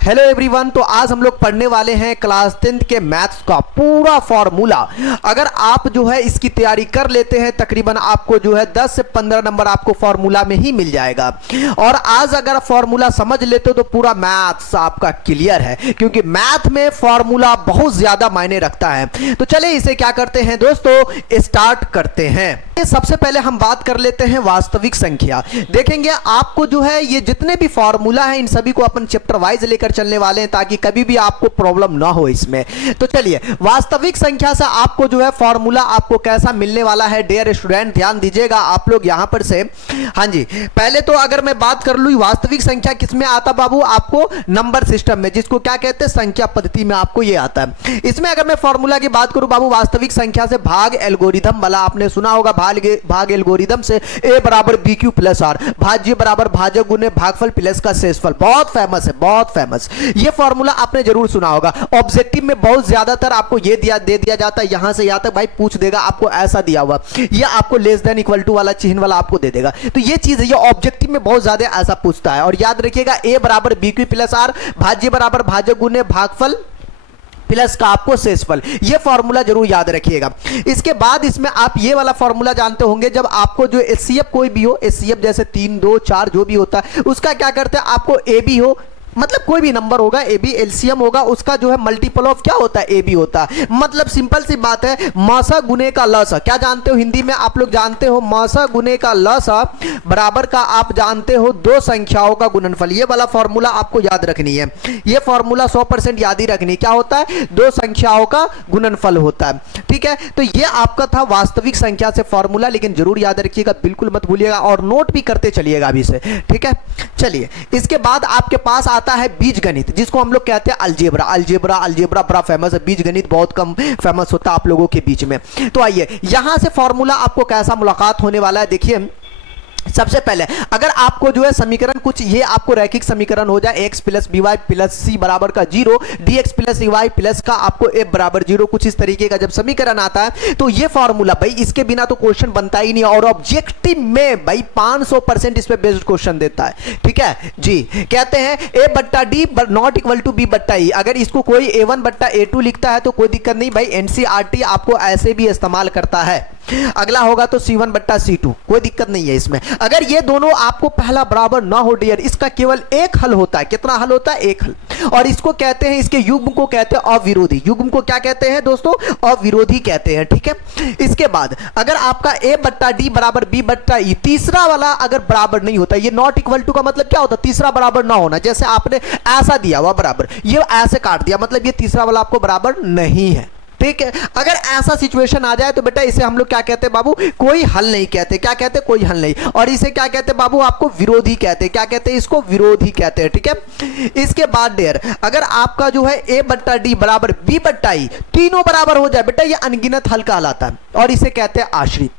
Hello everyone. तो आज हम लोग पढ़ने वाले हैं क्लास 10th के मैथ्स का पूरा फॉर्मूला। अगर आप जो है इसकी तैयारी कर लेते हैं तकरीबन आपको जो है 10 से 15 नंबर आपको फॉर्मूला में ही मिल जाएगा। और आज अगर फॉर्मूला समझ लेते हो तो पूरा मैथ्स आपका क्लियर है, क्योंकि मैथ में फॉर्मूला बहुत ज्यादा मायने रखता है। तो चलिए इसे क्या करते हैं दोस्तों, स्टार्ट करते हैं। सबसे पहले हम बात कर लेते हैं वास्तविक संख्या। देखेंगे आपको जो है ये जितने भी फॉर्मूला है इन सभी को अपन चैप्टर वाइज लेकर चलने वाले हैं ताकि कभी भी आपको प्रॉब्लम ना हो इसमें। तो चलिए वास्तविक संख्या से आपको जो है फॉर्मूला आपको कैसा मिलने वाला है डियर स्टूडेंट, ध्यान दीजिएगा आप लोग यहां पर से। हाँ जी, पहले तो अगर मैं बात कर लूं वास्तविक संख्या किसमें आता बाबू, आपको नंबर सिस्टम में, जिसको क्या कहते हैं संख्या पद्धति में आपको ये आता है। इसमें अगर मैं फॉर्मूला की बात करूं बाबू, वास्तविक संख्या से भाग एल्गोरिथम वाला आपने सुना होगा, भाग एल्गोरिथम से a बराबर बी क्यू प्लस आर, भाज्य बराबर भाजक गुने भागफल प्लस का शेषफल। बहुत फेमस है, बहुत फेमस। ये फॉर्मूला आपने जरूर सुना होगा। ऑब्जेक्टिव में बहुत ज्यादातर आपको ये दे दिया जाता है, यहां से यहां तक भाई पूछ देगा आपको ऐसा दिया हुआ, ये आपको लेस देन इक्वल टू वाला चिन्ह वाला आपको दे देगा। तो ये चीज है, ये ऑब्जेक्टिव में बहुत ज्यादा ऐसा पूछता है। और याद रखिएगा a बराबर बी क्यू प्लस आर, भाज्य बराबर भाजक गुने भागफल प्लस का आपको शेषफल। ये फॉर्मूला जरूर याद रखिएगा। इसके बाद इसमें आप ये वाला फॉर्मूला जानते होंगे, जब आपको जो एचसीएफ कोई भी हो, एचसीएफ जैसे 3 2 4 जो भी होता है उसका क्या करते हैं, आपको ए बी हो, मतलब कोई भी नंबर होगा ए बी एलसीएम होगा, उसका जो है मल्टीपल ऑफ क्या होता है ए बी होता है। मतलब सिंपल सी बात है, मासा गुने का लसा क्या जानते हो हिंदी में आप लोग जानते हो, मासा गुने का लसा बराबर का आप जानते हो दो संख्याओं का गुणनफल। ये वाला फॉर्मूला आपको याद रखनी है, ये फॉर्मूला 100% याद ही रखनी। क्या होता है, दो संख्याओं का गुणनफल होता है। ठीक है, तो ये आपका था वास्तविक संख्या से फॉर्मूला, लेकिन जरूर याद रखिएगा, बिल्कुल मत भूलिएगा और नोट भी करते चलिएगा अभी से। ठीक है, चलिए इसके बाद आपके पास आता है बीजगणित, जिसको हम लोग कहते हैं अलजेब्रा। अलजेब्रा अलजेब्रा बड़ा फेमस है, बीजगणित बहुत कम फेमस होता है आप लोगों के बीच में। तो आइए यहां से फॉर्मूला आपको कैसा मुलाकात होने वाला है, देखिए सबसे पहले अगर आपको जो है समीकरण कुछ ये आपको रैखिक समीकरण हो जाए, x plus b y plus c बराबर का 0, dx प्लस वाई प्लस का आपको f बराबर 0, कुछ इस तरीके का जब समीकरण आता है तो ये फॉर्मूला भाई इसके बिना तो क्वेश्चन बनता ही नहीं। और ऑब्जेक्टिव में भाई 500% इस पे बेस्ड क्वेश्चन देता है। ठीक है जी, कहते हैं a बट्टा D not equal to b बट्टा ई। अगर इसको कोई a1 बट्टा a2 लिखता है तो कोई दिक्कत नहीं भाई, एनसीईआरटी आपको ऐसे भी इस्तेमाल करता है। अगला होगा तो C1 बट्टा C2, कोई दिक्कत नहीं है इसमें। अगर ये दोनों आपको पहला बराबर ना हो डियर, इसका केवल एक हल होता है। कितना हल होता है, एक हल। और इसको कहते हैं, इसके युग्म को कहते हैं अविरोधी। युग्म को क्या कहते हैं दोस्तों, अविरोधी कहते हैं। ठीक है, इसके बाद अगर आपका a बट्टा डी बराबर b बट्टा ई, तीसरा वाला अगर बराबर नहीं होता, ये नॉट इक्वल टू का मतलब क्या होता है, तीसरा बराबर ना होना। जैसे आपने ऐसा दिया हुआ बराबर, ये ऐसे काट दिया, मतलब ये तीसरा वाला आपको बराबर नहीं है। ठीक है, अगर ऐसा सिचुएशन आ जाए तो बेटा इसे हम लोग क्या कहते हैं बाबू, कोई हल नहीं कहते। क्या कहते हैं, कोई हल नहीं। और इसे क्या कहते हैं बाबू, आपको विरोधी कहते हैं। क्या कहते हैं, इसको विरोधी कहते हैं। ठीक है, इसके बाद देर अगर आपका जो है a बट्टा डी बराबर b बट्टा ई, तीनों बराबर हो जाए बेटा, ये अनगिनत हल कहलाता है और इसे कहते हैं आश्रित।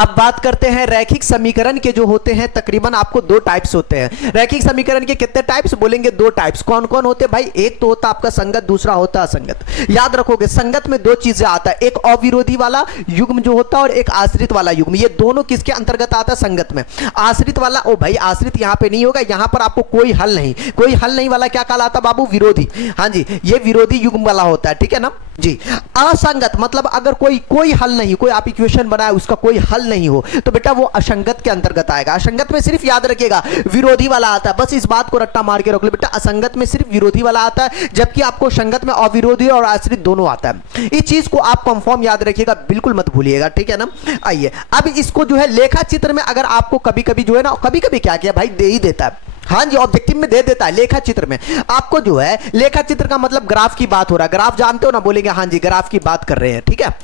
अब बात करते हैं रैखिक समीकरण के, जो होते हैं तकरीबन आपको दो टाइप्स होते हैं। रैखिक समीकरण के कितने टाइप्स बोलेंगे, दो टाइप्स। कौन कौन होते हैं भाई, एक तो होता है आपका संगत, दूसरा होता है असंगत। याद रखोगे संगत में दो चीजें आता है, एक अविरोधी वाला युग्म जो होता है और एक आश्रित वाला युग्म। ये दोनों किसके अंतर्गत आता है, संगत में। आश्रित वाला, ओ भाई आश्रित यहां पे नहीं होगा, यहां पर आपको कोई हल नहीं, कोई हल नहीं वाला क्या कहलाता बाबू, विरोधी। हाँ जी, ये विरोधी युग्म वाला होता है। ठीक है ना जी। असंगत मतलब अगर कोई हल नहीं, कोई आप इक्वेशन बनाए उसका कोई हल नहीं हो तो बेटा वो असंगत के अंतर्गत आएगा। असंगत में सिर्फ याद रखिएगा विरोधी वाला आता है, बस इस बात को रट्टा मार के रख लो बेटा, असंगत में सिर्फ विरोधी वाला आता है, जबकि आपको संगत में अविरोधी और आश्रित दोनों आता है। इस चीज को आप कंफर्म याद रखिएगा, बिल्कुल मत भूलिएगा। ठीक है ना, आइए अब इसको जो है लेखा चित्र में अगर आपको कभी कभी जो है ना, कभी कभी क्या किया भाई दे ही देता है। हाँ जी, ऑब्जेक्टिव में दे देता है। लेखा चित्र में आपको जो है, लेखा चित्र का मतलब ग्राफ की बात हो रहा है। ग्राफ जानते हो ना, बोलेंगे हाँ जी ग्राफ की बात कर रहे हैं। ठीक है,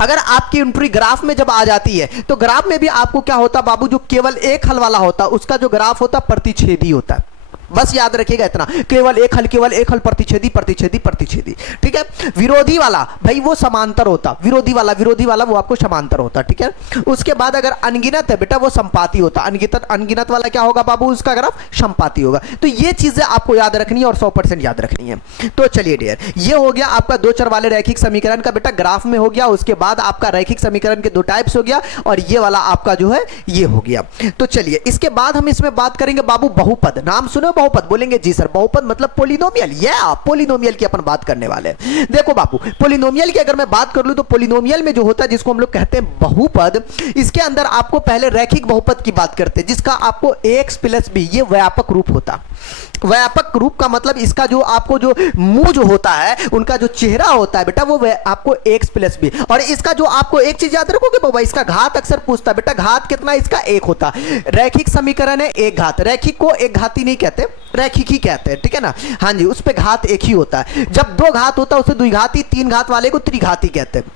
अगर आपकी एंट्री ग्राफ में जब आ जाती है तो ग्राफ में भी आपको क्या होता बाबू, जो केवल एक हल वाला होता उसका जो ग्राफ होता प्रतिच्छेदी होता है। बस याद रखिएगा इतना, केवल एक हल प्रतिच्छेदी प्रतिच्छेदी प्रतिच्छेदी। ठीक है, विरोधी वाला भाई वो समांतर होता, विरोधी वाला वो आपको समांतर होता। ठीक है, उसके बाद अगर अनगिनत है बेटा वो संपाती होता। अनगिनत वाला क्या होगा बाबू, उसका ग्राफ संपाती होगा। तो ये चीजें आपको याद रखनी है और 100% याद रखनी है। तो चलिए डियर, ये हो गया आपका दो चर वाले रैखिक समीकरण का बेटा ग्राफ में हो गया। उसके बाद आपका रैखिक समीकरण के दो टाइप्स हो गया और ये वाला आपका जो है ये हो गया। तो चलिए इसके बाद हम इसमें बात करेंगे बाबू बहुपद। नाम सुनो बहुपद, बोलेंगे जी सर बहुपद मतलब पोलिनोमियल, या पोलिनोमियल की अपन बात करने वाले हैं। देखो बाबू पोलिनोमियल की अगर मैं बात कर लूं तो पोलिनोमियल में जो होता है जिसको हम लोग कहते हैं बहुपद, इसके अंदर आपको पहले रैखिक बहुपद की बात करते हैं जिसका आपको ax प्लस बी ये व्यापक रूप होता। व्यापक रूप का मतलब इसका जो आपको जो मुंह जो होता है उनका जो चेहरा होता है बेटा वो आपको x प्लस बी, और इसका जो आपको एक चीज याद रखोगे बाबा, इसका घात अक्सर पूछता है बेटा, घात कितना, इसका एक होता। रैखिक समीकरण है एक घात, रैखिक को एक घाती नहीं कहते, रैखिक ही कहते हैं, ठीक है ना। हाँ जी, उस पे घात एक ही होता है। जब दो घात होता है उसे द्विघाती, तीन घात वाले को त्रिघाती कहते हैं,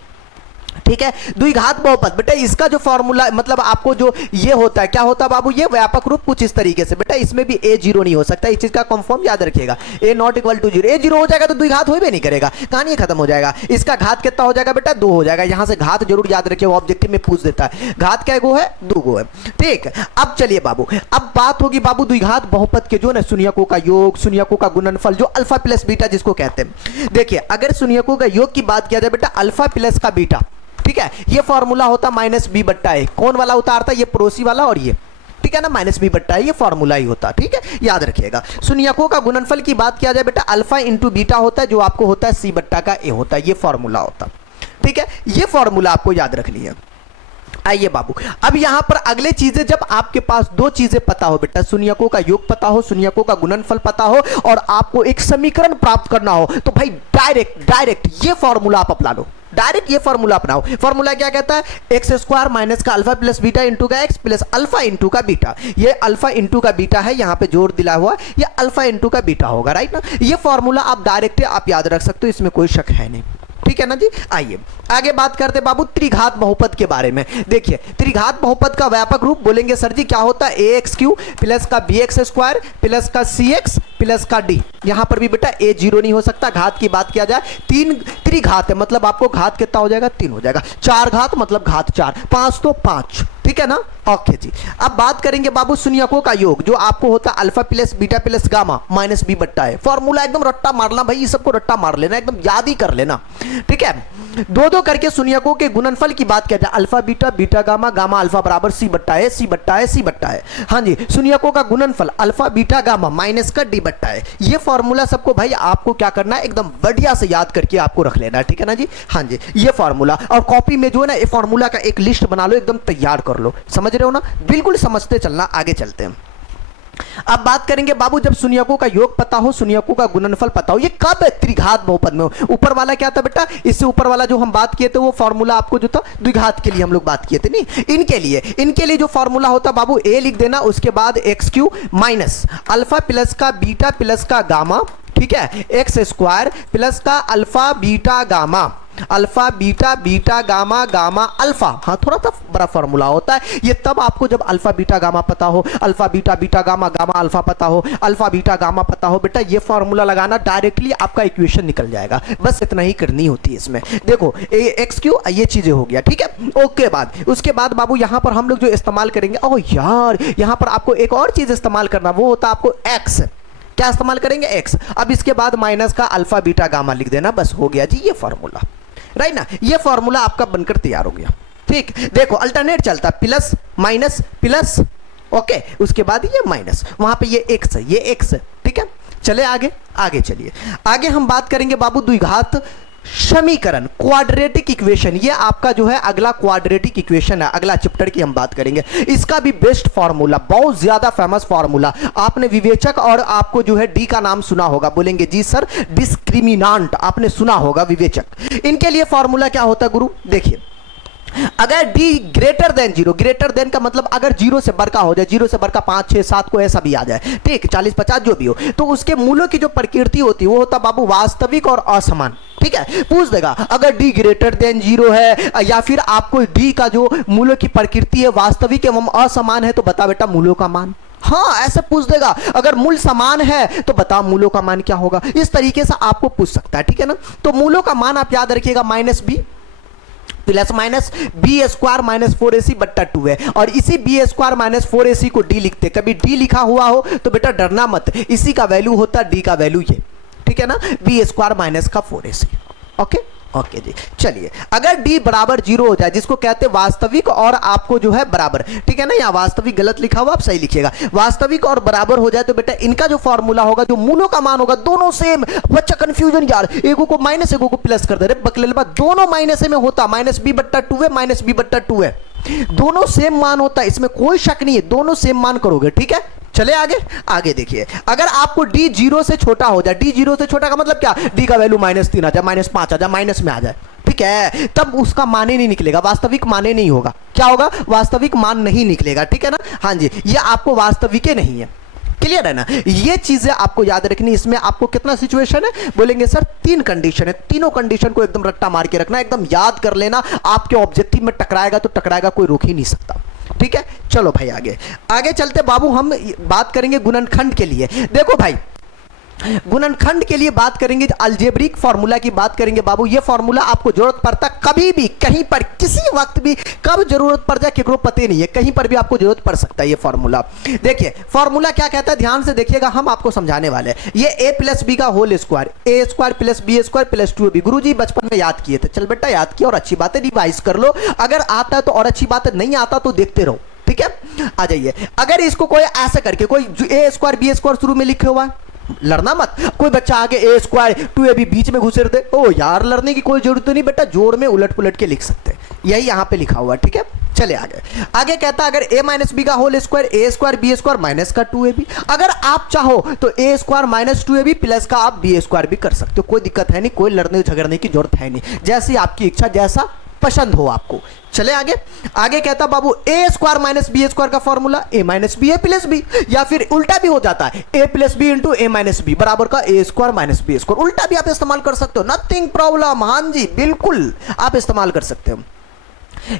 ठीक है। द्विघात बहुपद बेटा इसका जो फॉर्मूला मतलब आपको जो ये होता है क्या होता है बाबू, ये व्यापक रूप कुछ इस तरीके से बेटा, इसमें भी a जीरो नहीं हो सकता, इस चीज का कंफर्म याद रखिएगा। a not equal to zero, a zero हो जाएगा तो द्विघात हो भी नहीं करेगा, कहानी खत्म हो जाएगा। इसका घात कितना हो जाएगा बेटा, दो हो जाएगा। यहां से घात जरूर याद रखिए, ऑब्जेक्टिव में पूछ देता है घात क्या गो है, दो गो है, ठीक। अब चलिए बाबू, अब बात होगी बाबू द्विघात बहुपद के जो ना शून्यकों का योग, शून्यकों का गुणनफल, जो अल्फा प्लस बीटा जिसको कहते हैं। देखिए अगर शून्यकों का योग की बात किया जाए बेटा, अल्फा प्लस का बीटा, ठीक है, ये फॉर्मूला होता माइनस बी बट्टा ए, कौन वाला उतारता, ये पड़ोसी वाला और ये, ठीक है ना, माइनस बी बट्टा ए, ये फॉर्मूला ही होता, ठीक है, याद रखिएगा। शून्यकों का गुणनफल की बात किया जाए बेटा, अल्फा इंटू बीटा होता है जो आपको होता है सी बट्टा का ए होता है, ये फॉर्मूला होता, ठीक है, ये फॉर्मूला आपको याद रख लिया। आइए बाबू, अब यहां पर अगले चीजें, जब आपके पास दो चीजें पता हो बेटा, शून्यकों का योग पता हो, शून्यकों का गुणनफल पता हो, और आपको एक समीकरण प्राप्त करना हो, तो भाई डायरेक्ट ये फॉर्मूला आप अपना लो, डायरेक्ट ये फॉर्मूला अपनाओ। फॉर्मूला क्या कहता है, एक्स स्क्वायर माइनस का अल्फा प्लस बीटा इंटू का एक्स प्लस अल्फा इंटू का बीटा, ये अल्फा इंटू का बीटा है, यहां पे जोड़ दिला हुआ, ये अल्फा इंटू का बीटा होगा, राइट ना। ये फॉर्मूला आप डायरेक्ट आप याद रख सकते हो, इसमें कोई शक है नहीं, ठीक है ना जी। आइए आगे बात करते बाबू त्रिघात बहुपद के बारे में। देखिए त्रिघात बहुपद का व्यापक रूप बोलेंगे सर जी क्या होता है, ए एक्स क्यू प्लस का बी एक्स स्क्वायर प्लस का सी एक्स प्लस का डी। यहां पर भी बेटा ए जीरो नहीं हो सकता। घात की बात किया जाए, तीन त्रिघात है मतलब आपको घात कितना हो जाएगा, तीन हो जाएगा। चार घात मतलब घात चार, पांच तो पांच, ठीक है ना। ओके जी, अब बात करेंगे बाबू शून्यकों का योग, जो आपको होता है alpha plus beta plus gamma minus B बट्टा है। फॉर्मूला एकदम रट्टा मारना भाई, ये सबको रट्टा मार लेना, एकदम याद ही कर लेना, ठीक है। दो दो करके शून्यकों के गुणनफल की बात किया जाए, alpha beta beta gamma gamma alpha बराबर सी बट्टा है, सी बट्टा है, सी बट्टा है। हाँ जी, शून्यकों का गुणनफल अल्फा बीटा गामा माइनस का डी बट्टा है। ये फॉर्मूला सबको भाई आपको क्या करना है, एकदम बढ़िया से याद करके आपको रख लेना है, ठीक है ना जी। हाँ जी, ये फॉर्मूला, और कॉपी में जो है ना ये फॉर्मूला का एक लिस्ट बना लो, एकदम तैयार कर लो, समझ रहे हो ना, बिल्कुल समझते चलना। आगे चलते हैं, अब बात करेंगे बाबू जब शून्यकों का योग पता हो, शून्यकों का गुणनफल पता हो, ये कब है, त्रिघात बहुपद में हो। ऊपर वाला क्या था बेटा, इससे ऊपर वाला जो हम बात किए थे वो फॉर्मूला आपको जो था द्विघात के लिए हम लोग बात किए थे, नहीं इनके लिए जो फॉर्मूला होता बाबू ए लिख देना, उसके बाद x Q minus alpha plus का बीटा प्लस का गामा, ठीक है, एक्स स्क्वायर प्लस का alpha beta gamma, alpha beta beta gamma gamma alpha. हाँ थोड़ा सा बड़ा फॉर्मूला होता है ये, तब आपको जब अल्फा बीटा गामा पता हो, alpha beta beta gamma gamma alpha पता हो, अल्फा बीटा गामा पता हो, बेटा ये फॉर्मूला लगाना, डायरेक्टली आपका इक्वेशन निकल जाएगा। बस इतना ही करनी होती है इसमें। देखो एक्स क्यू ये चीजें हो गया, ठीक है। ओके बाद उसके बाद बाबू यहां पर हम लोग जो इस्तेमाल करेंगे, ओह यार यहां पर आपको एक और चीज इस्तेमाल करना, वो होता है आपको एक्स। क्या इस्तेमाल करेंगे, एक्स। अब इसके बाद माइनस का अल्फा बीटा गामा लिख देना, बस हो गया जी ये फॉर्मूला, राइट ना। ये फॉर्मूला आपका बनकर तैयार हो गया, ठीक। देखो अल्टरनेट चलता प्लस माइनस प्लस, ओके, उसके बाद ये माइनस, वहां पे ये एक्स है, ये एक्स है, ठीक है। चले आगे, आगे चलिए, आगे हम बात करेंगे बाबू द्विघात समीकरण, क्वाड्रेटिक इक्वेशन। ये आपका जो है अगला क्वाड्रेटिक इक्वेशन है, अगला चैप्टर की हम बात करेंगे। इसका भी बेस्ट फॉर्मूला, बहुत ज्यादा फेमस फॉर्मूला, आपने विवेचक और आपको जो है डी का नाम सुना होगा, बोलेंगे जी सर डिस्क्रिमिनांट, आपने सुना होगा विवेचक। इनके लिए फॉर्मूला क्या होता है गुरु, देखिए अगर d greater than zero, greater than का मतलब अगर जीरो से बड़का हो जाए, जीरो से बड़का 5 6 7 को ऐसा भी आ जाए, ठीक, 40 50 जो भी हो, तो उसके मूलों की जो प्रकृति होती है वो होता बाबू वास्तविक और असमान, ठीक है। पूछ देगा अगर d ग्रेटर देन जीरो है, या फिर आपको d का जो मूलों की प्रकृति है वास्तविक एवं असमान है, तो बता बेटा मूलों का मान। हाँ ऐसे पूछ देगा, अगर मूल समान है तो बता मूलों का मान क्या होगा। इस तरीके से आपको पूछ सकता है, ठीक है ना। तो मूलों का मान आप याद रखिएगा minus B plus minus B square minus 4ac बट्टा 2 है, और इसी बी स्क्वायर माइनस 4ac को डी लिखते। कभी डी लिखा हुआ हो तो बेटा डरना मत, इसी का वैल्यू होता डी का वैल्यू ये, ठीक है ना, बी स्क्वायर माइनस का 4ac। ओके ओके जी, चलिए अगर d बराबर 0 हो जाए, जिसको कहते हैं वास्तविक और आपको जो है बराबर, ठीक है ना, यहाँ वास्तविक गलत लिखा हुआ, आप सही लिखिएगा, वास्तविक और बराबर हो जाए तो बेटा इनका जो फॉर्मूला होगा, जो मूलों का मान होगा दोनों सेम। बच्चा कंफ्यूजन यार, एगो को माइनस एगो को प्लस कर दे रहे बकलेलबा, दोनों माइनस में होता, माइनस बी बट्टा 2 है, माइनस बी बट्टा 2 है, दोनों सेम मान होता है, इसमें कोई शक नहीं है, दोनों सेम मान करोगे, ठीक है। चले आगे, आगे देखिए, अगर आपको d 0 से छोटा हो जाए, d 0 से छोटा का मतलब क्या, d का वैल्यू -3 आ जाए, -5 आ जाए, माइनस में आ जाए, ठीक है, तब उसका मान ही नहीं निकलेगा, वास्तविक मान ही नहीं होगा। क्या होगा, वास्तविक मान नहीं निकलेगा, ठीक है ना। हाँ जी, ये आपको वास्तविक नहीं है, क्लियर है ना, ये चीजें आपको याद रखनी। इसमें आपको कितना सिचुएशन है, बोलेंगे सर 3 कंडीशन है, तीनों कंडीशन को एकदम रट्टा मार के रखना, एकदम याद कर लेना, आपके ऑब्जेक्टिव में टकराएगा तो टकराएगा, कोई रोक ही नहीं सकता, ठीक है। चलो भाई आगे, आगे चलते बाबू, हम बात करेंगे गुणनखंड के लिए। देखो भाई, गुणनखंड के लिए बात करेंगे, अलजेब्रिक फार्मूला की बात करेंगे बाबू। ये फार्मूला आपको जरूरत पड़ता कभी भी, कहीं पर, किसी वक्त भी, कब जरूरत पड़ जाए केकरो पता नहीं है, कहीं पर भी आपको जरूरत पड़ सकता है ये फार्मूला। देखिए फार्मूला क्या कहता है, ध्यान से देखिएगा, हम आपको समझाने वाले हैं। ये a प्लस बी का whole square, a square plus b square plus 2ab, गुरुजी बचपन में याद किए थे, चल बेटा याद किया और अच्छी बात है, रिवाइज कर लो, अगर आता है तो और अच्छी बात है, नहीं आता तो देखते रहो, ठीक है। आ जाइए, अगर इसको कोई ऐसा करके, कोई ए स्क्वायर बी स्क्वायर शुरू में लिखे हुआ है, लड़ना मत, कोई बच्चा आगे ए स्क्वायर 2ab बीच में घुसे रहते, ओ यार लड़ने की कोई जरूरत नहीं बेटा, जोड़ में उलट पुलट के लिख सकते हैं, यही यहां पे लिखा हुआ है, ठीक है। चले आगे, आगे कहता है अगर a माइनस बी का whole square, a square B square minus का 2ab, अगर आप चाहो तो ए स्क्वायर माइनस 2ab प्लस का आप बी स्क्वायर भी कर सकते हो, कोई दिक्कत है नहीं, कोई लड़ने झगड़ने की जरूरत है नहीं, जैसी आपकी इच्छा, जैसा पसंद हो आपको। चले आगे, आगे कहता बाबू ए स्क्वायर माइनस बी स्क्वायर का फॉर्मूला ए माइनस बी ए प्लस बी, या फिर उल्टा भी हो जाता है a plus B into A minus B बराबर का ए स्क्वायर माइनस बी स्क्वायर, उल्टा भी आप इस्तेमाल कर सकते हो, नथिंग प्रॉब्लम, हाँ जी बिल्कुल आप इस्तेमाल कर सकते हो।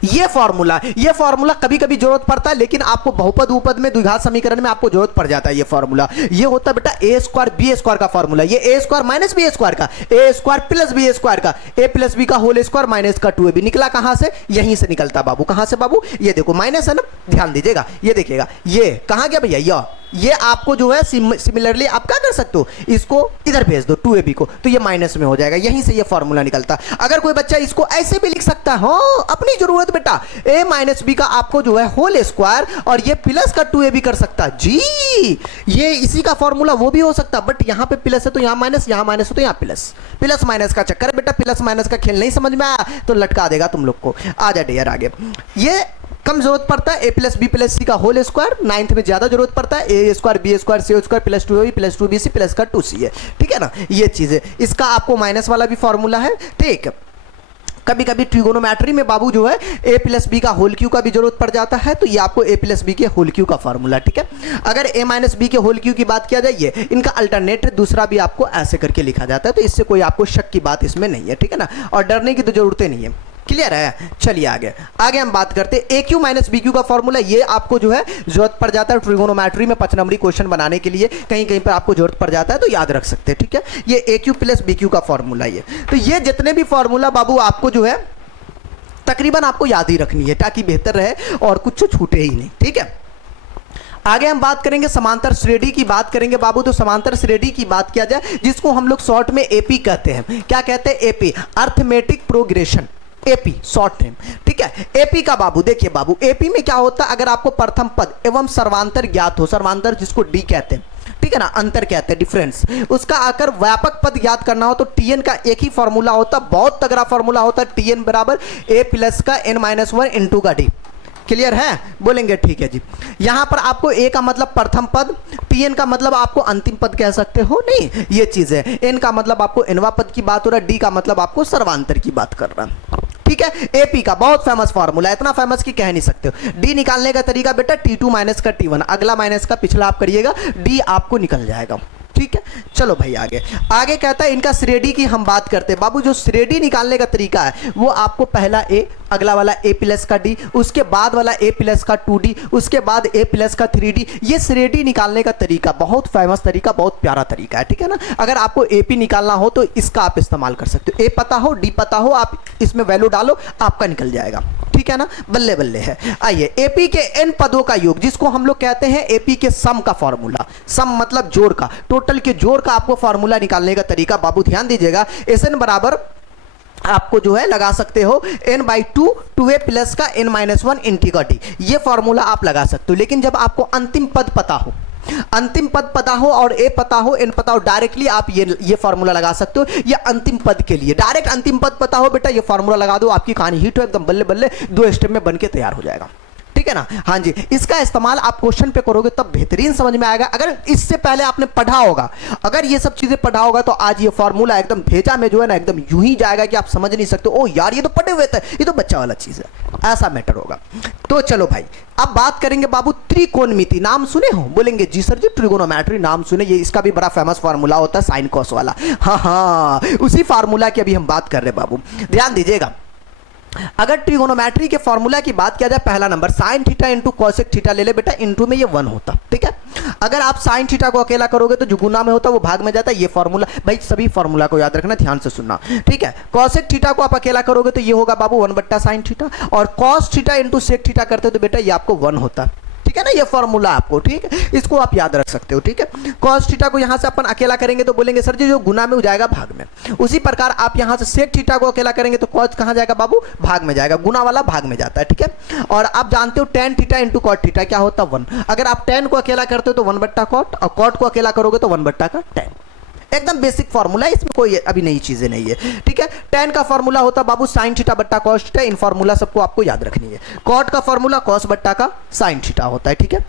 ये फॉर्मूला कभी कभी जरूरत पड़ता है, लेकिन आपको बहुपद उपद में, द्विघात समीकरण में आपको जरूरत पड़ जाता है ये फॉर्मूला। ये होता है बेटा ए स्क्वायर बी स्क्वायर का फॉर्मूला, ये ए स्क्वायर माइनस बी स्क्वायर का, ए स्क्वायर प्लस बी स्क्वायर का, ए प्लस बी का होल स्क्वायर माइनस का 2ab, निकला कहां से, यहीं से निकलता बाबू, कहां से बाबू, ये देखो माइनस है ना, ध्यान दीजिएगा, ये देखिएगा, ये कहां गया भैया, ये आपको जो है सिमिलरली आप क्या कर सकते हो, इसको इधर भेज दो 2ab को, तो ये माइनस में हो जाएगा, यहीं से ये फॉर्मूला निकलता। अगर कोई बच्चा इसको ऐसे भी लिख सकता है, हाँ अपनी जरूरत बेटा, a माइनस बी का आपको जो है होल स्क्वायर और ये प्लस का 2ab कर सकता है जी, ये इसी का फॉर्मूला वो भी हो सकता, बट यहां पे प्लस है तो यहां माइनस, यहां माइनस है तो यहां प्लस, प्लस माइनस का चक्कर है बेटा, प्लस माइनस का खेल नहीं समझ में आया तो लटका देगा तुम लोग को। आ जा डियर आगे, ये कम जरूरत पड़ता है a plus b plus c का होल स्क्वायर, 9th में ज्यादा जरूरत पड़ता है a square B square c square plus 2ab plus 2bc plus का 2c है, ठीक है ना, ये चीज है। इसका आपको माइनस वाला भी फॉर्मूला है, ठीक। कभी कभी ट्रिगोनोमेट्री में बाबू जो है ए प्लस बी का होल क्यू का भी जरूरत पड़ जाता है, तो ये आपको ए प्लस बी के होल क्यू का फॉर्मूला, ठीक है। अगर ए माइनस बी के होल क्यू की बात किया जाए, ये इनका अल्टरनेट दूसरा भी आपको ऐसे करके लिखा जाता है, तो इससे कोई आपको शक की बात इसमें नहीं है, ठीक है ना, और डरने की तो जरूरत नहीं है, क्लियर है। चलिए आगे, आगे हम बात करते हैं ए क्यू माइनस बी क्यू का फॉर्मूला, ये आपको जो है जरूरत पड़ जाता है ट्रिगोनोमेट्री में 5 नंबरी क्वेश्चन बनाने के लिए, कहीं कहीं पर आपको जरूरत पड़ जाता है, तो याद रख सकते हैं, ठीक है। ये ए क्यू प्लस बी क्यू का फॉर्मूला, ये तो ये जितने भी फॉर्मूला बाबू आपको जो है तकरीबन आपको याद ही रखनी है, ताकि बेहतर रहे और कुछ छूटे ही नहीं, ठीक है। आगे हम बात करेंगे समांतर श्रेणी की बात करेंगे बाबू, तो समांतर श्रेणी की बात किया जाए, जिसको हम लोग शॉर्ट में एपी कहते हैं, क्या कहते हैं, AP, arithmetic progression, AP short name, ठीक है। एपी का बाबू देखिए बाबू, एपी में क्या होता है, अगर आपको प्रथम पद एवं सर्वांतर ज्ञात हो, सर्वांतर जिसको डी कहते हैं, ठीक है ना, अंतर कहते हैं, डिफरेंस, उसका आकर व्यापक पद याद करना हो तो टीएन का एक ही फॉर्मूला होता, बहुत तगड़ा फॉर्मूला होता है, टीएन बराबर ए प्लस का n-1 इंटू का डी, क्लियर है, बोलेंगे ठीक है जी। यहां पर आपको ए का मतलब प्रथम पद, टीएन का मतलब आपको अंतिम पद कह सकते हो, नहीं ये चीज है, एन का मतलब आपको एनवा पद की बात हो रहा है, डी का मतलब आपको सर्वांतर की बात कर रहा है, ठीक है। एपी का बहुत फेमस फार्मूला, इतना फेमस कि कह नहीं सकते हो। डी निकालने का तरीका बेटा T2 माइनस का T1, अगला माइनस का पिछला आप करिएगा, डी आपको निकल जाएगा, ठीक है। चलो भाई आगे, आगे कहता है इनका श्रेणी की हम बात करते हैं बाबू, जो श्रेणी निकालने का तरीका है वो आपको पहला ए, अगला वाला ए प्लस का डी, उसके बाद वाला ए प्लस का 2d, उसके बाद ए प्लस का 3d, ये श्रेणी निकालने का तरीका बहुत फेमस तरीका, बहुत प्यारा तरीका है, ठीक है ना। अगर आपको एपी निकालना हो तो इसका आप इस्तेमाल कर सकते हो, ए पता हो डी पता हो, आप इसमें वैल्यू डालो आपका निकल जाएगा, ठीक है ना, बल्ले बल्ले है। आइए, एपी के एन पदों का योग, जिसको हम लोग कहते हैं एपी के सम का फॉर्मूला, सम मतलब जोड़ का, टोटल के जोड़ का आपको फॉर्मूला निकालने का तरीका बाबू ध्यान दीजिएगा, एस एन बराबर आपको जो है लगा सकते हो n/2 2a प्लस का n-1 इंटीग्रल टी, ये फॉर्मूला आप लगा सकते हो। लेकिन जब आपको अंतिम पद पता हो, अंतिम पद पता हो और a पता हो, n पता हो, डायरेक्टली आप ये फॉर्मूला लगा सकते हो। ये अंतिम पद के लिए डायरेक्ट अंतिम पद पता हो बेटा, ये फॉर्मूला लगा दो, आपकी कहानी हिट हो एकदम, बल्ले बल्ले 2 स्टेप में बन के तैयार हो जाएगा। ठीक है ना? हाँ जी, इसका इस्तेमाल आप क्वेश्चन पे करोगे तब बेहतरीन समझ में आएगा। अगर इससे पहले आपने पढ़ा होगा, अगर ये सब चीजें पढ़ा होगा तो आज ये फॉर्मूला एकदम भेजा में जो है ना एकदम यूं ही जाएगा कि आप समझ नहीं सकते। ओ यार ये तो पढ़े हुए थे, ये तो बच्चा वाला चीज है, ऐसा मैटर होगा। तो चलो भाई अब बात करेंगे बाबू त्रिकोणमिति। नाम सुने हो? बोलेंगे जी सर जी ट्रिगोनोमेट्री नाम सुने, ये इसका भी बड़ा फेमस फार्मूला होता है साइन कॉस वाला। हाँ, उसी फार्मूला की अभी हम बात कर रहे हैं बाबू, ध्यान दीजिएगा। अगर ट्रिगोनोमेट्री के फॉर्मूला की बात किया जाए, पहला number sine theta into cosec theta ले ले बेटा, इंटू में ये 1 होता। ठीक है, अगर आप साइन थीटा को अकेला करोगे तो जो गुना में होता है वो भाग में जाता है। ये फॉर्मूला भाई सभी फॉर्मूला को याद रखना, ध्यान से सुनना। ठीक है, कॉसेक थीटा को आप अकेला करोगे तो ये होगा बाबू 1 साइन थीटा, और cos theta into sec theta करते तो बेटा ये आपको 1 होता। ठीक है ना, ये फॉर्मूला आपको, ठीक है, इसको आप याद रख सकते हो। ठीक है, कॉस थीटा को यहां से अपन अकेला करेंगे तो बोलेंगे सर जी जो गुना में हो जाएगा भाग में। उसी प्रकार आप यहां से सेक थीटा को अकेला करेंगे तो कॉस कहां जाएगा बाबू? भाग में जाएगा, गुना वाला भाग में जाता है। ठीक है, और आप जानते हो tan theta into cot theta क्या होता है? 1। अगर आप टेन को अकेला करते हो तो 1 कॉट, और कॉट को अकेला करोगे तो 1 का टेन। एकदम बेसिक फॉर्मूला है, इसमें कोई अभी नई चीजें नहीं है। ठीक है, टेन का फॉर्मूला होता बाबू साइन थीटा बट्टा कॉस थीटा, इन फॉर्मूला सबको आपको याद रखनी है। कॉट का फॉर्मूला कॉस बट्टा का साइन थीटा होता है। ठीक है,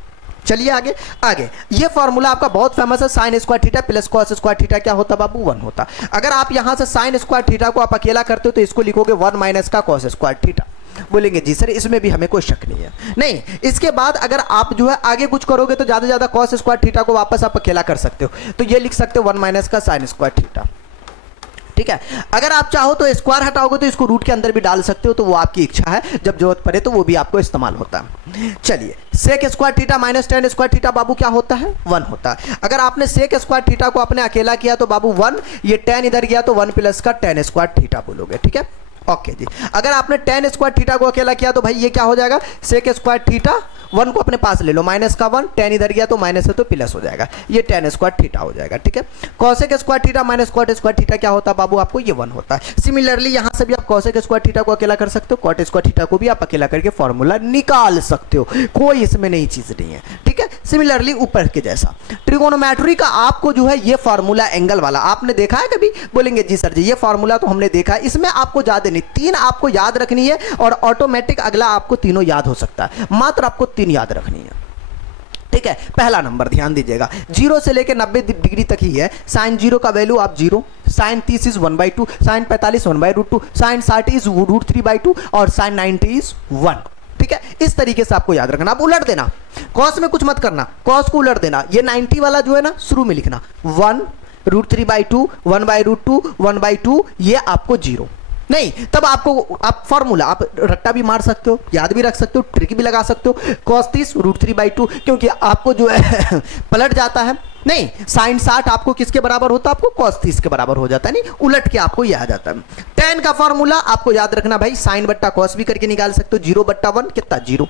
चलिए आगे आगे, ये फॉर्मूला आपका बहुत फेमस है, sine square theta plus cos square theta क्या होता बाबू? 1 होता। अगर आप यहां से साइन स्क्वायर थीटा को आप अकेला करते हो तो इसको लिखोगे 1 माइनस का कॉस स्क्वायर थीटा। बोलेंगे जी सर इसमें भी हमें कोई शक नहीं है। नहीं, इसके बाद अगर आप जो है आगे कुछ करोगे तो ज्यादा ज्यादा कॉस स्क्वायर थीटा को वापस आप अकेला कर सकते हो, तो ये लिख सकते हो 1 माइनस का साइन स्क्वायर थीटा। ठीक है, अगर आप चाहो तो स्क्वायर हटाओगे तो इसको रूट के अंदर भी डाल सकते हो, तो वो आपकी इच्छा है, जब जरूरत पड़े तो वो भी आपको इस्तेमाल होता है। चलिए, sec square theta minus tan square theta बाबू क्या होता है? 1 होता है। अगर आपने सेक स्क्वायर थीटा को अपने अकेला किया तो बाबू 1, ये टेन इधर गया तो 1 प्लस का टेन स्क्वायर थीटा बोलोगे। ठीक है, ओके जी। अगर आपने टेन स्क्वायर थीटा को अकेला किया तो भाई ये क्या हो जाएगा? सेक स्क्वायर थीटा, 1 को अपने पास ले लो, माइनस का 1, टेन इधर गया तो माइनस है तो प्लस हो जाएगा, ये टेन स्क्वायर थीटा हो जाएगा। ठीक है, cosec square theta minus cot square theta क्या होता है बाबू? आपको ये 1 होता है। सिमिलरली यहां से भी आप कॉसेक स्क्वायर थीटा को अकेला कर सकते हो, कॉट स्क्वायर थीटा को भी आप अकेला करके फॉर्मूला निकाल सकते हो, कोई इसमें नई चीज नहीं है। ठीक है, सिमिलरली ऊपर के जैसा ट्रिगोनोमेट्री का आपको जो है ये फॉर्मूला एंगल वाला आपने देखा है कभी? बोलेंगे जी सर जी ये फॉर्मूला तो हमने देखा है, इसमें आपको ज्यादा नहीं 3 आपको याद रखनी है, और ऑटोमेटिक अगला आपको तीनों याद हो सकता है, मात्र आपको 3 याद रखनी है। ठीक है, पहला नंबर ध्यान दीजिएगा, 0 से लेकर 90 डिग्री तक ही है। साइन 0 का वैल्यू आप 0, sine 30 is 1/2, sine 45 1/√2, sine 60 is √3/2, और साइन 90 इज 1। ठीक है, इस तरीके से आपको याद रखना। आप उलट देना, कॉस में कुछ मत करना, कॉस को उलट देना। ये 90 वाला जो है ना शुरू में लिखना 1 √3/2 1/√2 1/2, ये आपको 0 नहीं, तब आपको आप फॉर्मूला आप रट्टा भी मार सकते हो, याद भी रख सकते हो, ट्रिक भी लगा सकते हो। cos 30 √3/2, क्योंकि आपको जो है पलट जाता है। नहीं, साइन 60 आपको किसके बराबर होता है? आपको cos 30 के बराबर हो जाता है। नहीं, उलट के आपको ये आ जाता है। tan का फॉर्मूला आपको याद रखना भाई, साइन बट्टा cos भी करके निकाल सकते हो, 0/1 कितना 0।